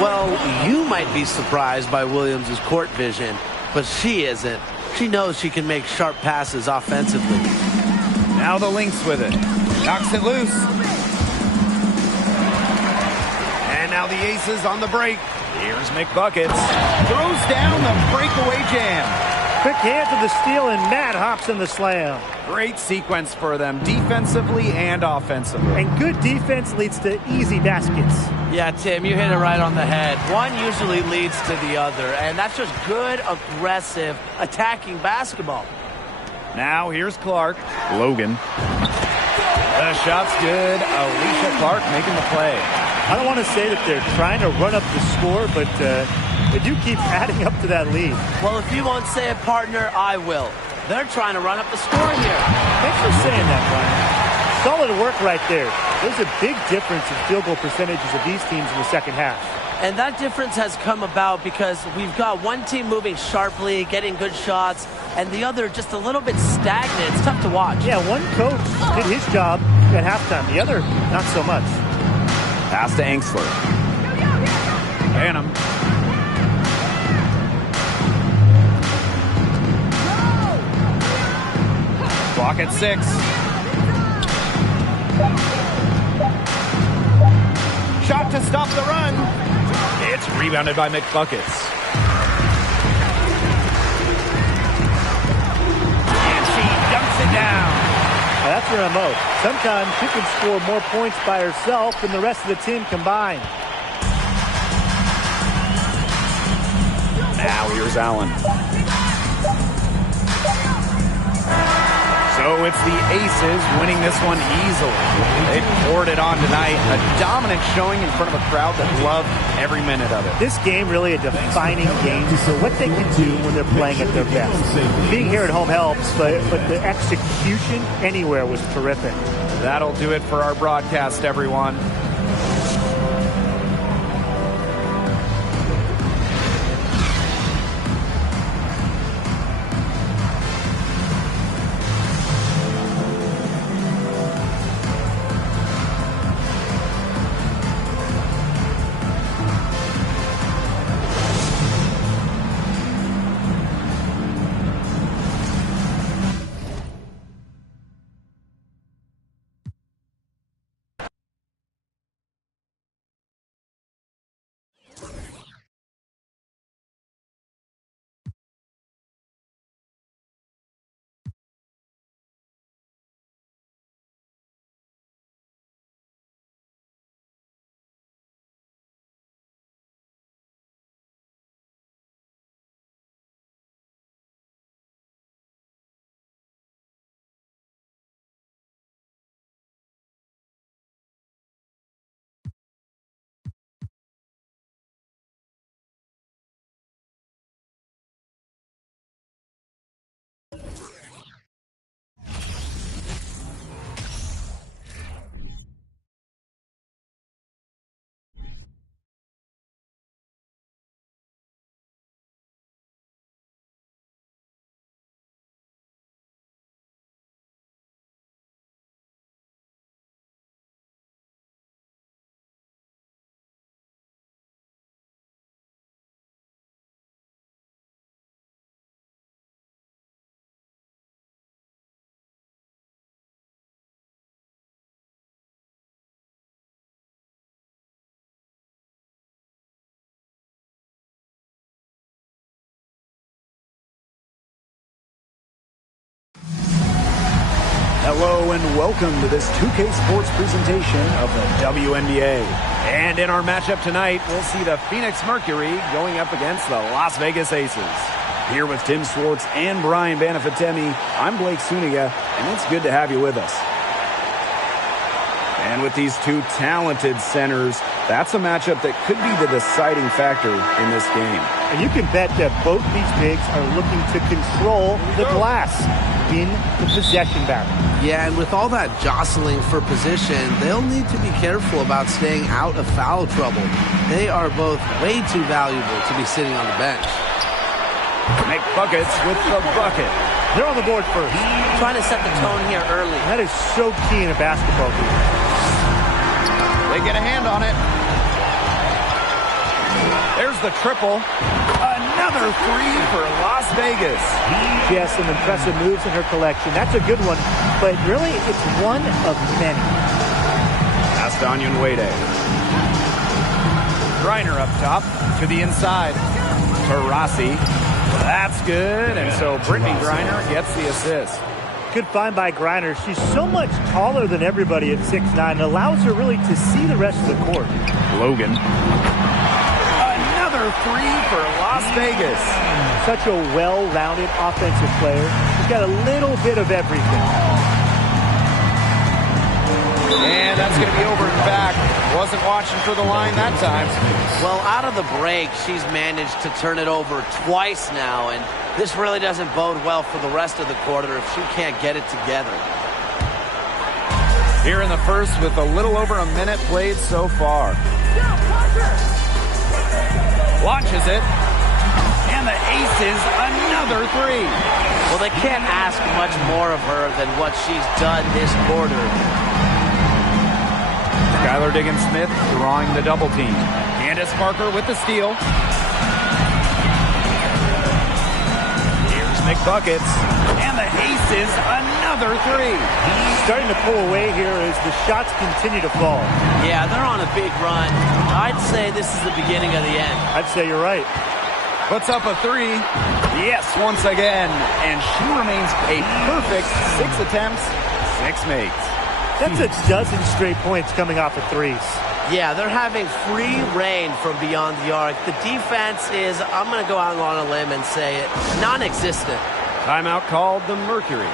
Well, you might be surprised by Williams' court vision, but she isn't. She knows she can make sharp passes offensively. Now the Lynx with it. Knocks it loose. And now the Aces on the break. Here's McBuckets. Throws down the breakaway jam. Quick hand to the steal, and Matt hops in the slam. Great sequence for them, defensively and offensively. And good defense leads to easy baskets. Yeah, Tim, you hit it right on the head. One usually leads to the other, and that's just good, aggressive, attacking basketball. Now here's Clark. Logan. The shot's good. Alicia Clark making the play. I don't want to say that they're trying to run up the score, but they do keep adding up to that lead. Well, if you won't say it, partner, I will. They're trying to run up the score here. Thanks for saying that, Brian. Solid work right there. There's a big difference in field goal percentages of these teams in the second half. And that difference has come about because we've got one team moving sharply, getting good shots, and the other just a little bit stagnant. It's tough to watch. Yeah, one coach did his job at halftime. The other, not so much. Pass to Angsler. Banham. Clock at 6. Shot to stop the run. It's rebounded by McBuckets. And she dunks it down. Now that's her MO. Sometimes she can score more points by herself than the rest of the team combined. Now here's Allen. So it's the Aces winning this one easily. They poured it on tonight. A dominant showing in front of a crowd that loved every minute of it. This game really a defining game for what they can do when they're playing at their best. Being here at home helps, but the execution anywhere was terrific. That'll do it for our broadcast, everyone. Hello and welcome to this 2K Sports presentation of the WNBA. And in our matchup tonight, we'll see the Phoenix Mercury going up against the Las Vegas Aces. Here with Tim Swartz and Brian Banafitemi, I'm Blake Suniga, and it's good to have you with us. And with these two talented centers, that's a matchup that could be the deciding factor in this game. And you can bet that both these bigs are looking to control the glass in the possession battle. Yeah, and with all that jostling for position, they'll need to be careful about staying out of foul trouble. They are both way too valuable to be sitting on the bench. Make buckets with the bucket. They're on the board first. Trying to set the tone here early. That is so key in a basketball game. They get a hand on it. There's the triple. Another three for Las Vegas. She has some impressive moves in her collection. That's a good one, but really it's one of many. MyWNBA. Griner up top to the inside. Taurasi. That's good, and so Brittany Griner gets the assist. Good find by Griner. She's so much taller than everybody at 6'9". It allows her really to see the rest of the court. Logan. Another three for Las Vegas. Such a well-rounded offensive player. She's got a little bit of everything. And that's going to be over and back. Wasn't watching for the line that time. Well, out of the break, she's managed to turn it over twice now, and this really doesn't bode well for the rest of the quarter if she can't get it together. Here in the first with a little over a minute played so far. Launches it. And the Aces, another three. Well, they can't ask much more of her than what she's done this quarter. Skylar Diggins-Smith drawing the double team. Candace Parker with the steal. Here's McBuckets. And the Aces, another three. Starting to pull away here as the shots continue to fall. Yeah, they're on a big run. I'd say this is the beginning of the end. I'd say you're right. Puts up a three. Yes, once again. And she remains a perfect 6 attempts, 6 makes. That's a dozen straight points coming off of threes. Yeah, they're having free reign from beyond the arc. The defense is, I'm going to go out on a limb and say it, non-existent. Timeout called the Mercury.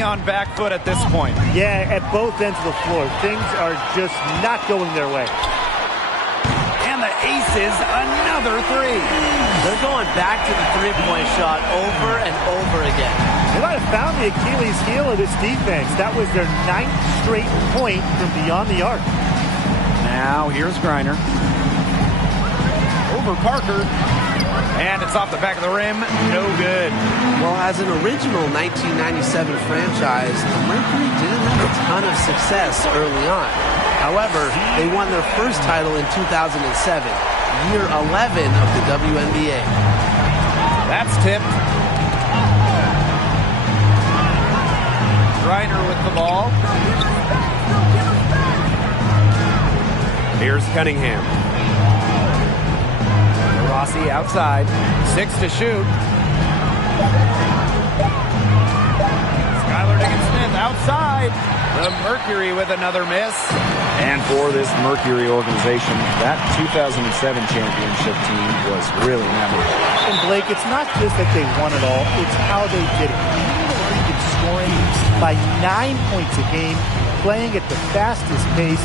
On back foot at this point. Yeah, at both ends of the floor. Things are just not going their way. And the Aces, another three. They're going back to the three-point shot over and over again. They might have found the Achilles heel of this defense. That was their 9th straight point from beyond the arc. Now here's Griner. Over Parker. And it's off the back of the rim. No good. Well, as an original 1997 franchise, the Mercury didn't have a ton of success early on. However, they won their first title in 2007, year 11 of the WNBA. That's tipped. Griner with the ball. Here's Cunningham. Rossi outside. 6 to shoot. Skylar Diggins-Smith outside. The Mercury with another miss. And for this Mercury organization, that 2007 championship team was really memorable. And Blake, it's not just that they won it all, it's how they did it. Leading scoring by 9 points a game, playing at the fastest pace,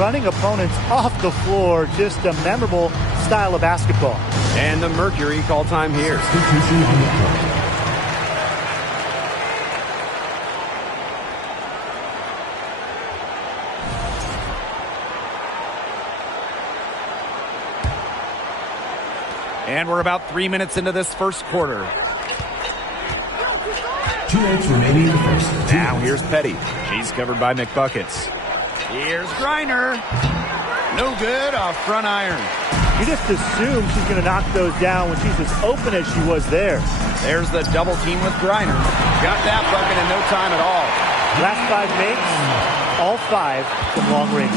running opponents off the floor, just a memorable style of basketball. And the Mercury call time here. And we're about 3 minutes into this first quarter. 2 minutes remaining in the first. Now here's Petty. She's covered by McBuckets. Here's Griner. No good off front iron. You just assume she's going to knock those down when she's as open as she was there. There's the double team with Griner. Got that bucket in no time at all. Last 5 makes, all 5 from long range.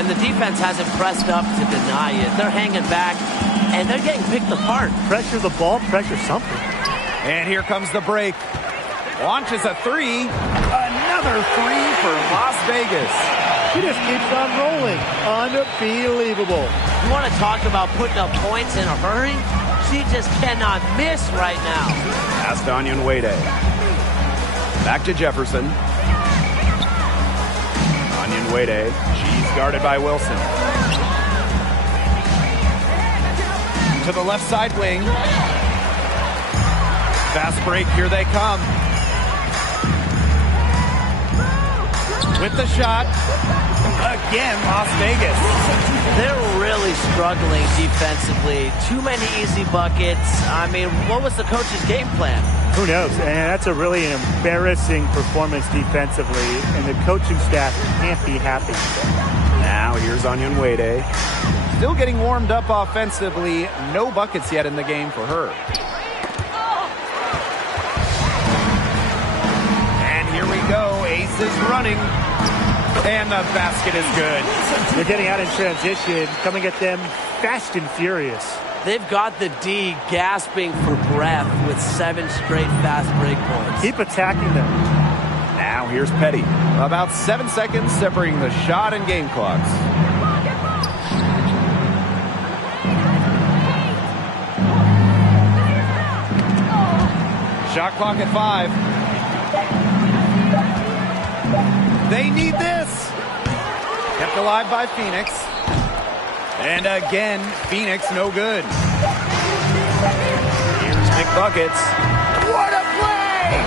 And the defense hasn't pressed up to deny it. They're hanging back, and they're getting picked apart. Pressure the ball, pressure something. And here comes the break. Launches a 3. Another 3 for Las Vegas. She just keeps on rolling. Unbelievable. You want to talk about putting up points in a hurry? She just cannot miss right now. Pass to MyWNBA. Back to Jefferson. MyWNBA. She's guarded by Wilson. To the left side wing. Fast break. Here they come. With the shot. Again, Las Vegas. They're really struggling defensively. Too many easy buckets. I mean, what was the coach's game plan? Who knows? And that's a really embarrassing performance defensively, and the coaching staff can't be happy. Now here's MyWNBA. Still getting warmed up offensively. No buckets yet in the game for her. And here we go. ACES running. And the basket is good. They're getting out in transition, coming at them fast and furious. They've got the D gasping for breath with 7 straight fast break points. Keep attacking them. Now here's Petty. About 7 seconds separating the shot and game clocks. Shot clock at 5. They need this. Kept alive by Phoenix. And again, Phoenix no good. Here's McBuckets. What a play!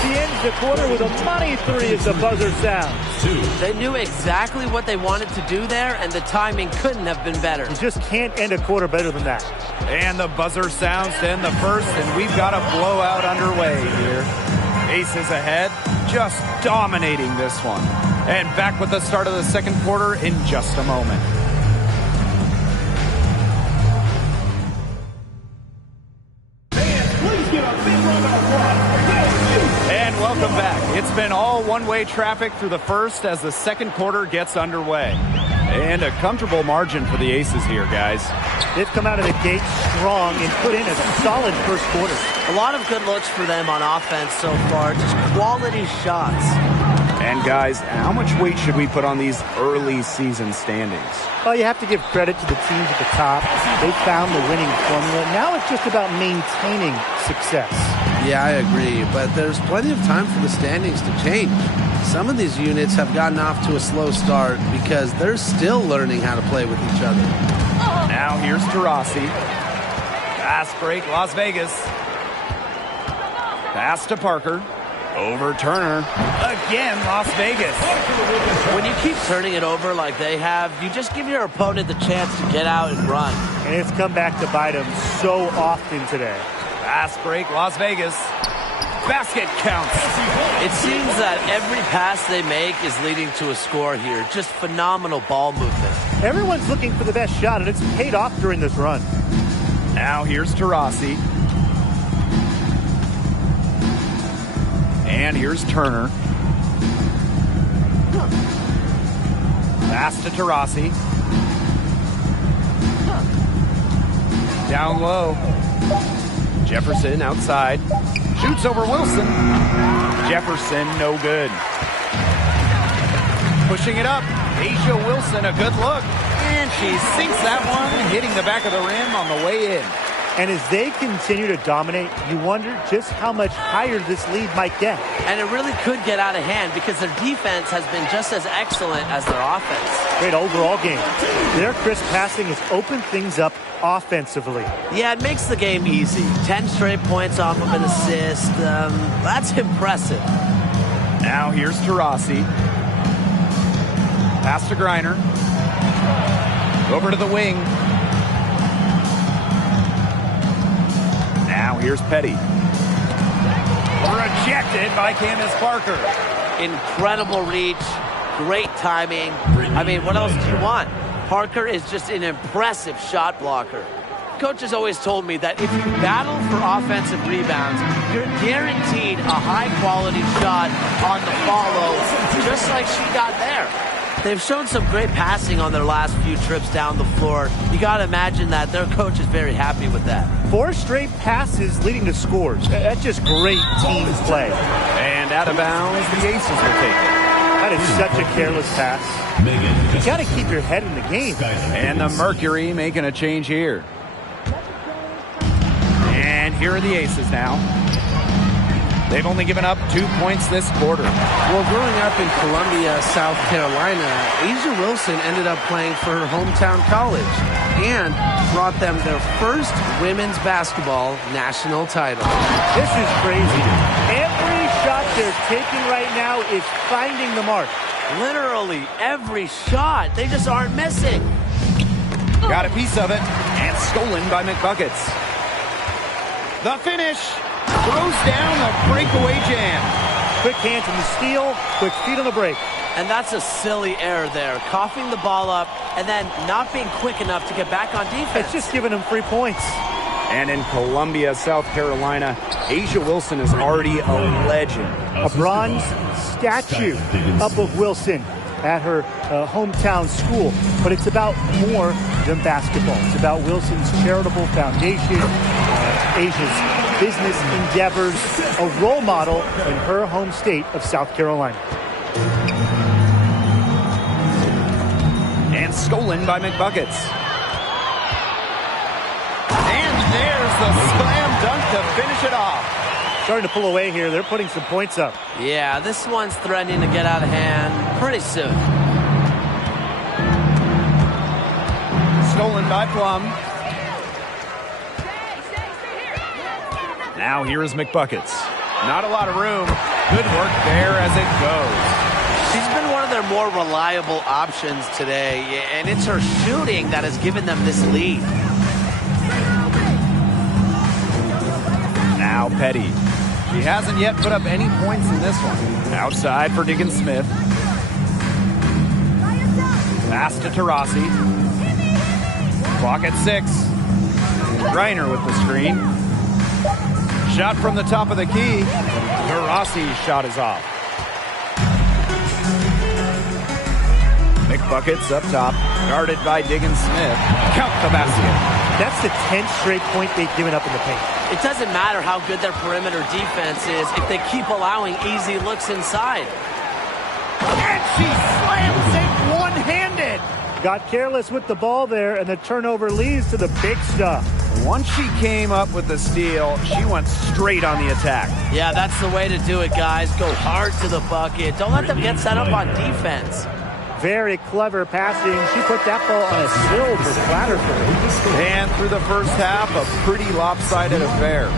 She ends the quarter with a money 3 as the buzzer sounds. They knew exactly what they wanted to do there, and the timing couldn't have been better. You just can't end a quarter better than that. And the buzzer sounds to end the first, and we've got a blowout underway here. ACES ahead, just dominating this one. And back with the start of the second quarter in just a moment. And welcome back. It's been all one-way traffic through the first as the second quarter gets underway. And a comfortable margin for the ACES here, guys. They've come out of the gate strong and put in a solid first quarter. A lot of good looks for them on offense so far, just quality shots. And guys, how much weight should we put on these early season standings? Well, you have to give credit to the teams at the top. They found the winning formula. Now it's just about maintaining success. Yeah, I agree, but there's plenty of time for the standings to change. Some of these units have gotten off to a slow start because they're still learning how to play with each other. Now here's Taurasi. Fast break, Las Vegas. Pass to Parker. Over Turner. Again, Las Vegas. When you keep turning it over like they have, you just give your opponent the chance to get out and run. And it's come back to bite them so often today. Fast break, Las Vegas. Basket counts. It seems that every pass they make is leading to a score here. Just phenomenal ball movement. Everyone's looking for the best shot, and it's paid off during this run. Now here's Taurasi. And here's Turner. Pass to Taurasi. Down low. Jefferson outside. Shoots over Wilson. Jefferson no good. Pushing it up. Asia Wilson, a good look. And she sinks that one, hitting the back of the rim on the way in. And as they continue to dominate, you wonder just how much higher this lead might get. And it really could get out of hand because their defense has been just as excellent as their offense. Great overall game. Their crisp passing has opened things up offensively. Yeah, it makes the game easy. 10 straight points off of an assist. That's impressive. Now here's Taurasi. Pass to Griner. Over to the wing. Now here's Petty. Rejected by Candace Parker. Incredible reach. great timing. I mean, what else do you want? Parker is just an impressive shot blocker. Coach has always told me that if you battle for offensive rebounds, you're guaranteed a high-quality shot on the follow, just like she got there. They've shown some great passing on their last few trips down the floor. You got to imagine that their coach is very happy with that. 4 straight passes leading to scores. That's just great team play. And out of bounds, the Aces will take it. That is such a careless pass. You got to keep your head in the game. And the Mercury making a change here. And here are the Aces now. They've only given up 2 points this quarter. Well, growing up in Columbia, South Carolina, A'ja Wilson ended up playing for her hometown college and brought them their first women's basketball national title. This is crazy. Every shot they're taking right now is finding the mark. Literally every shot. They just aren't missing. Got a piece of it, and stolen by McBuckets. The finish. Throws down the breakaway jam. Quick hands on the steal, quick feet on the break. And that's a silly error there. Coughing the ball up and then not being quick enough to get back on defense. It's just giving them 3 points. And in Columbia, South Carolina, A'ja Wilson is already a legend. A bronze statue up of Wilson at her hometown school. But it's about more than basketball. It's about Wilson's charitable foundation, A'ja's business endeavors, a role model in her home state of South Carolina. And stolen by McBuckets. And there's the slam dunk to finish it off. Starting to pull away here. They're putting some points up. Yeah, this one's threatening to get out of hand pretty soon. Stolen by Plum. Now here is McBuckets. Not a lot of room. Good work there as it goes. She's been one of their more reliable options today, and it's her shooting that has given them this lead. Now Petty. She hasn't yet put up any points in this one. Outside for Diggins Smith. Pass to Taurasi. Clock at 6. Reiner with the screen. Shot from the top of the key. Taurasi's shot is off. McBuckets up top, guarded by Diggins Smith. Count the basket. That's the 10th straight point they've given up in the paint. It doesn't matter how good their perimeter defense is if they keep allowing easy looks inside. And she slams it one-handed. Got careless with the ball there, and the turnover leads to the big stuff. Once she came up with the steal, she went straight on the attack. Yeah, that's the way to do it, guys. Go hard to the bucket. Don't let them get set up on defense. Very clever passing. She put that ball on a silver platter for her. And through the first half, a pretty lopsided affair.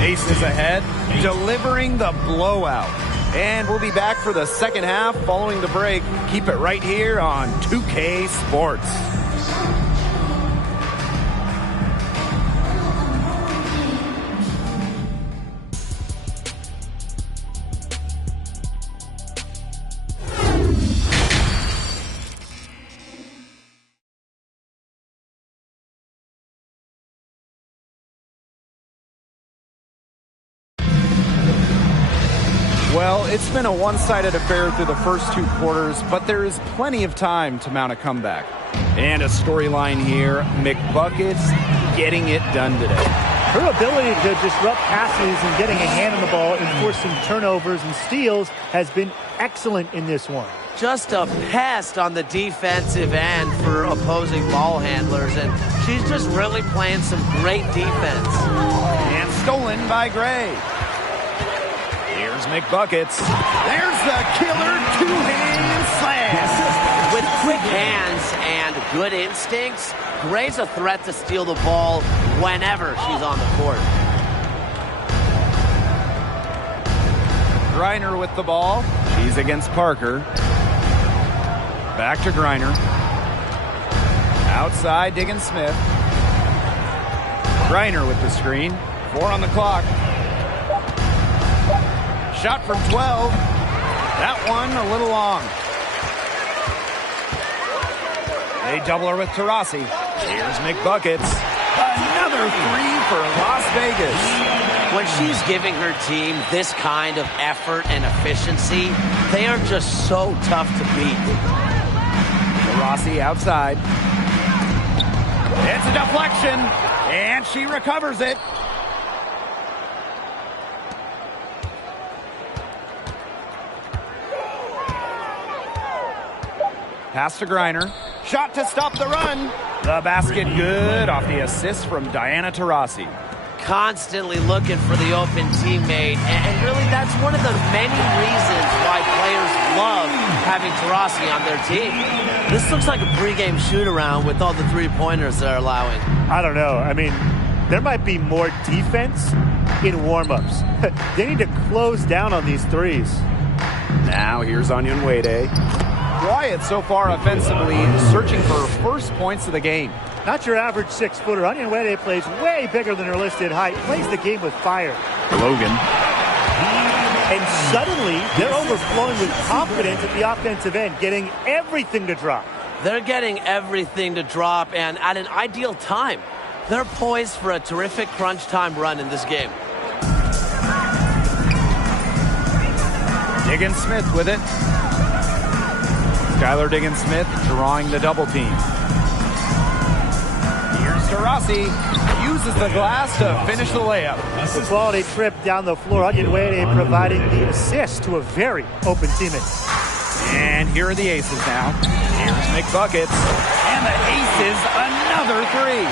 Aces ahead, delivering the blowout. And we'll be back for the second half following the break. Keep it right here on 2K Sports. Well, it's been a one-sided affair through the first 2 quarters, but there is plenty of time to mount a comeback. And a storyline here, McBuckets getting it done today. Her ability to disrupt passes and getting a hand on the ball and force some turnovers and steals has been excellent in this one. Just a pest on the defensive end for opposing ball handlers, and she's just really playing some great defense. And stolen by Gray. Here's McBuckets. There's the killer two-hand slam. With quick hands and good instincts, Gray's a threat to steal the ball whenever she's on the court. Reiner with the ball. She's against Parker. Back to Reiner. Outside, Diggins Smith. Reiner with the screen. 4 on the clock. Shot from 12. That one a little long. They double her with Taurasi. Here's McBuckets. Another three for Las Vegas. When she's giving her team this kind of effort and efficiency, they are just so tough to beat. Taurasi outside. It's a deflection, and she recovers it. Pass to Griner. Shot to stop the run. The basket good off the assist from Diana Taurasi. Constantly looking for the open teammate, and really that's one of the many reasons why players love having Taurasi on their team. This looks like a pregame shoot-around with all the three-pointers they're allowing. I don't know. I mean, there might be more defense in warm-ups. They need to close down on these threes. Now here's MyWNBA. Quiet so far offensively, searching for her first points of the game. Not your average 6-footer. MyWNBA plays way bigger than her listed height. Plays the game with fire. Logan. And suddenly, they're overflowing with confidence at the offensive end, getting everything to drop. They're getting everything to drop, and at an ideal time. They're poised for a terrific crunch time run in this game. Diggins-Smith with it. Skylar Diggins-Smith drawing the double team. Here's Taurasi. Uses the glass to finish the layup. A quality trip down the floor. MyWNBA providing the assist to a very open teammate. And here are the aces now. Here's McBuckets. And the aces, another three.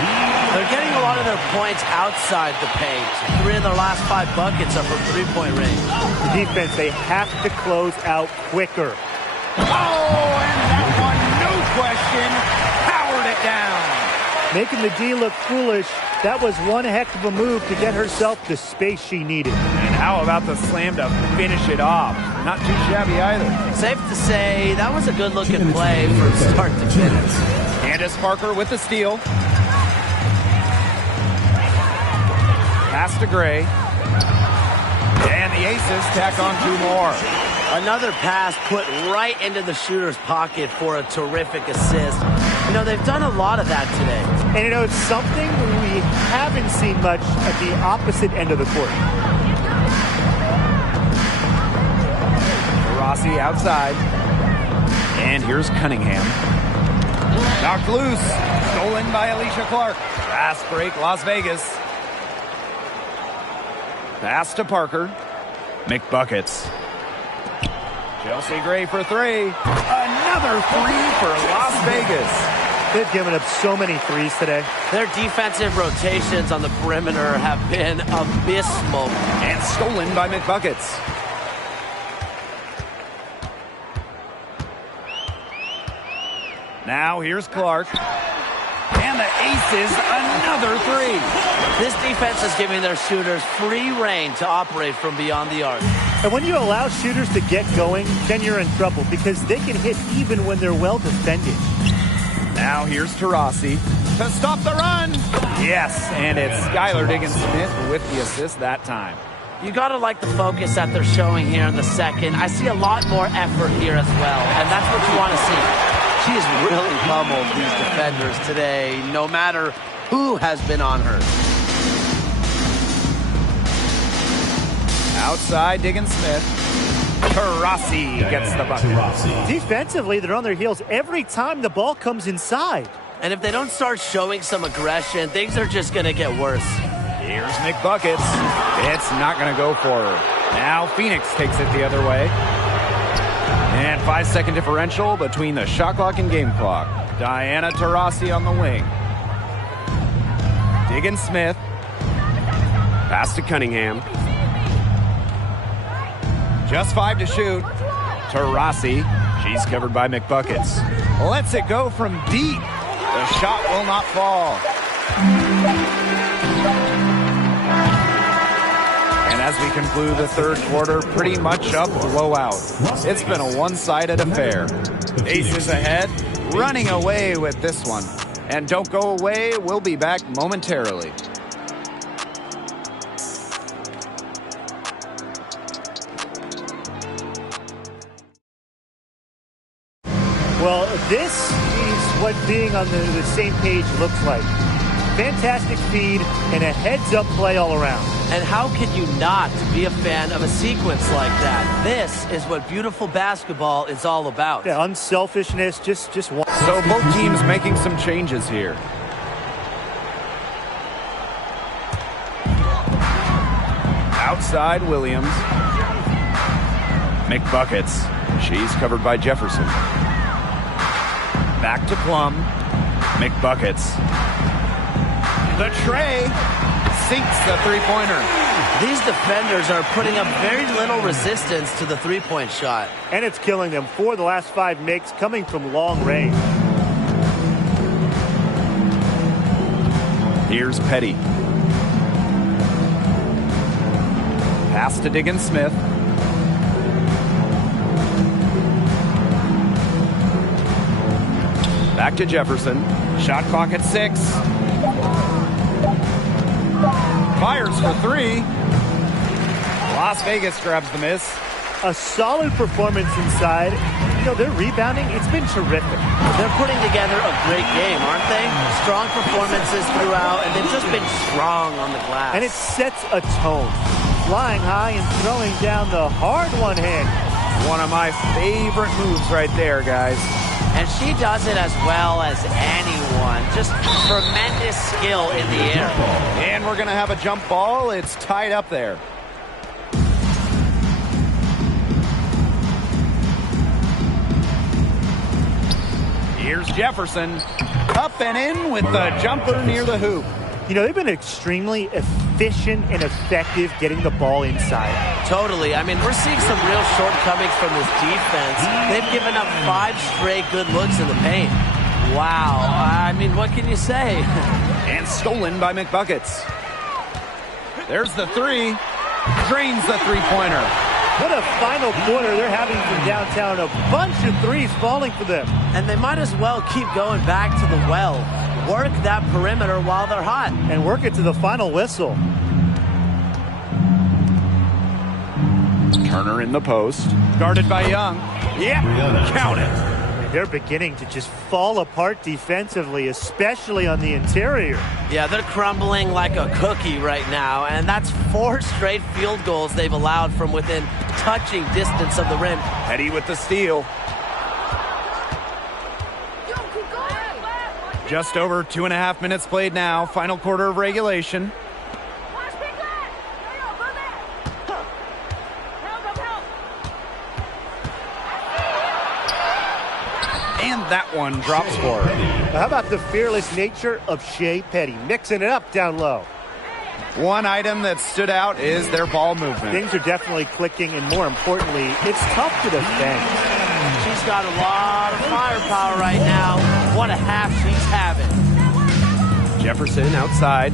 They're getting a lot of their points outside the paint. 3 of their last 5 buckets are from three-point range. The defense, they have to close out quicker. Oh, and that one, no question, powered it down. Making the D look foolish. That was one heck of a move to get herself the space she needed. And how about the slam to finish it off? Not too shabby either. Safe to say, that was a good-looking play from start to finish. Candace Parker with the steal. Pass to Gray. And the aces tack on 2 more. Another pass put right into the shooter's pocket for a terrific assist. You know, they've done a lot of that today. And you know, it's something we haven't seen much at the opposite end of the court. Taurasi outside. And here's Cunningham. Knocked loose. Stolen by Alicia Clark. Fast break, Las Vegas. Pass to Parker. McBuckets. Chelsea Gray for 3. Another 3 for Las Vegas. They've given up so many threes today. Their defensive rotations on the perimeter have been abysmal. And stolen by McBuckets. Now here's Clark. And the aces, another 3. This defense is giving their shooters free reign to operate from beyond the arc. And when you allow shooters to get going, then you're in trouble because they can hit even when they're well defended. Now here's Taurasi to stop the run. Yes, and it's Skylar Diggins-Smith with the assist that time. You got to like the focus that they're showing here in the second. I see a lot more effort here as well, and that's what you want to see. She has really pummeled these defenders today, no matter who has been on her. Outside, Diggins-Smith. Taurasi gets the bucket. Defensively, they're on their heels every time the ball comes inside. And if they don't start showing some aggression, things are just going to get worse. Here's McBuckets. It's not going to go for her. Now Phoenix takes it the other way. And 5-second differential between the shot clock and game clock. Diana Taurasi on the wing. Diggins-Smith. Pass to Cunningham. Just 5 to shoot. Taurasi. She's covered by McBuckets. Lets it go from deep. The shot will not fall. And as we conclude the third quarter, pretty much a blowout. It's been a one-sided affair. Aces ahead, running away with this one. And don't go away, we'll be back momentarily. Well, this is what being on the same page looks like. Fantastic feed and a heads-up play all around. And how can you not be a fan of a sequence like that? This is what beautiful basketball is all about. Yeah, unselfishness, just one. So both teams making some changes here. Outside Williams. McBuckets. She's covered by Jefferson. Back to Plum. McBuckets. The tray sinks the three-pointer. These defenders are putting up very little resistance to the three-point shot. And it's killing them. 4 of the last 5 makes coming from long range. Here's Petty. Pass to Diggins Smith. Back to Jefferson. Shot clock at 6. Fires for 3. Las Vegas grabs the miss. A solid performance inside. You know, their rebounding, it's been terrific. They're putting together a great game, aren't they? Strong performances throughout, and they've just been strong on the glass. And it sets a tone. Flying high and throwing down the hard one-hand. One of my favorite moves right there, guys. And she does it as well as anyone. Just tremendous skill in the air. And we're going to have a jump ball. It's tied up there. Here's Jefferson. Up and in with the jumper near the hoop. You know, they've been extremely efficient and effective getting the ball inside. Totally. I mean, we're seeing some real shortcomings from this defense. They've given up 5 straight good looks in the paint. Wow. I mean, what can you say? And stolen by McBuckets. There's the 3. Drains the three-pointer. What a final quarter they're having from downtown. A bunch of threes falling for them. And they might as well keep going back to the well. Work that perimeter while they're hot. And work it to the final whistle. Turner in the post. Guarded by Young. Yeah, count it. They're beginning to just fall apart defensively, especially on the interior. Yeah, they're crumbling like a cookie right now, and that's 4 straight field goals they've allowed from within touching distance of the rim. Petty with the steal. Just over 2.5 minutes played now. Final quarter of regulation. And that one drops for her. How about the fearless nature of Shea Petty, mixing it up down low? One item that stood out is their ball movement. Things are definitely clicking, and more importantly, it's tough to defend. She's got a lot of firepower right now. What a half she's having. Jefferson outside.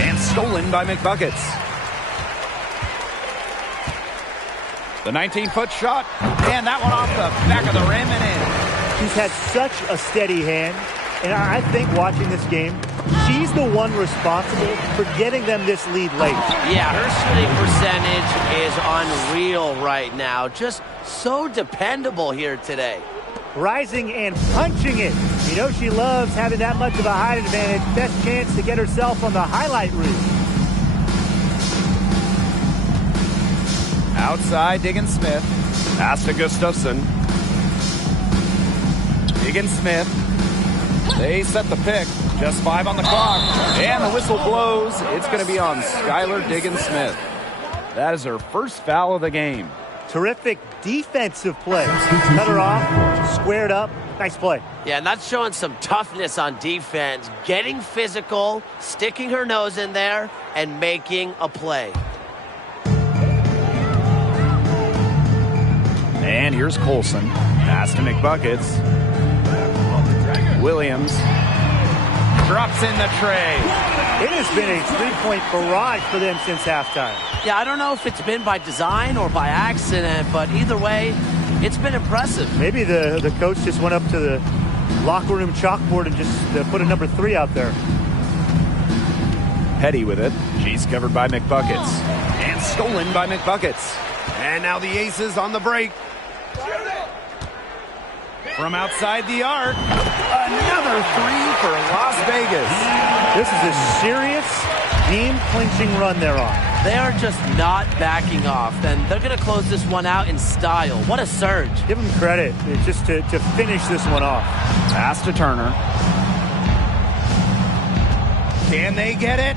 And stolen by McBuckets. The 19-foot shot, and that one off the back of the rim and in. She's had such a steady hand, and I think watching this game, she's the one responsible for getting them this lead late. Yeah, her shooting percentage is unreal right now. Just so dependable here today. Rising and punching it. You know she loves having that much of a height advantage. Best chance to get herself on the highlight reel. Outside, Diggins Smith. Pass to Gustafson. Diggins Smith. They set the pick. Just 5 on the clock. And the whistle blows. It's going to be on Skylar Diggins Smith. That is her first foul of the game. Terrific defensive play. Cut her off, squared up. Nice play. Yeah, and that's showing some toughness on defense. Getting physical, sticking her nose in there, and making a play. And here's Colson. Pass to McBuckets. Williams drops in the tray. It has been a three-point barrage for them since halftime. Yeah, I don't know if it's been by design or by accident, but either way, it's been impressive. Maybe the coach just went up to the locker room chalkboard and just put a number 3 out there. Petty with it. She's covered by McBuckets. And stolen by McBuckets. And now the Aces on the break. From outside the arc, another three for Las Vegas. This is a serious game-clinching run they're on. They are just not backing off, and they're going to close this one out in style. What a surge. Give them credit just to finish this one off. Pass to Turner. Can they get it?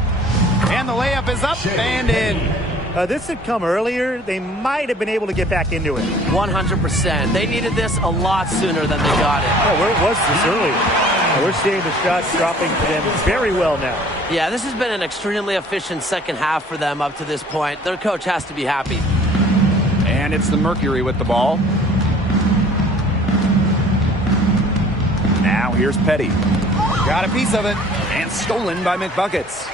And the layup is up and in. This had come earlier. They might have been able to get back into it. 100%. They needed this a lot sooner than they got it. Oh, where was this earlier? We're seeing the shots dropping for them very well now. Yeah, this has been an extremely efficient second half for them up to this point. Their coach has to be happy. And it's the Mercury with the ball. Now here's Petty. Got a piece of it. And stolen by McBuckets.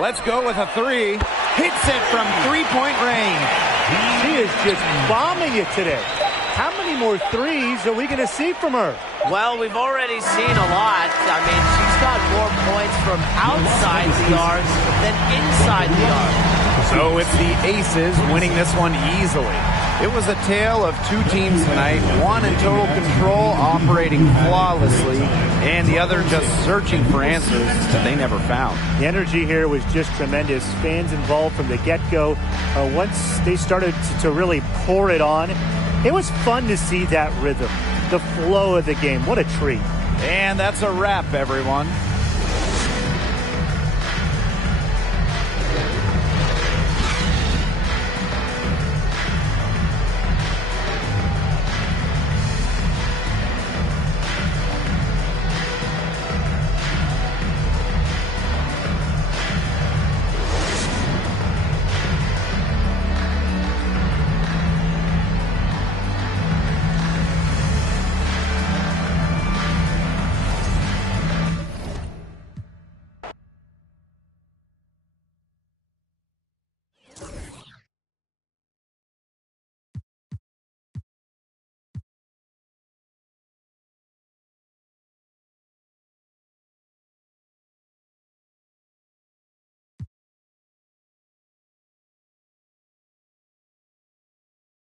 Let's go with a three. Hits it from three-point range. She is just bombing it today. How many more threes are we going to see from her? Well, we've already seen a lot. I mean, she's got more points from outside the arc than inside the arc. So it's the Aces winning this one easily. It was a tale of two teams tonight, one in total control, operating flawlessly, and the other just searching for answers that they never found. The energy here was just tremendous. Fans involved from the get-go. Once they started to really pour it on, it was fun to see that rhythm, the flow of the game. What a treat. And that's a wrap, everyone.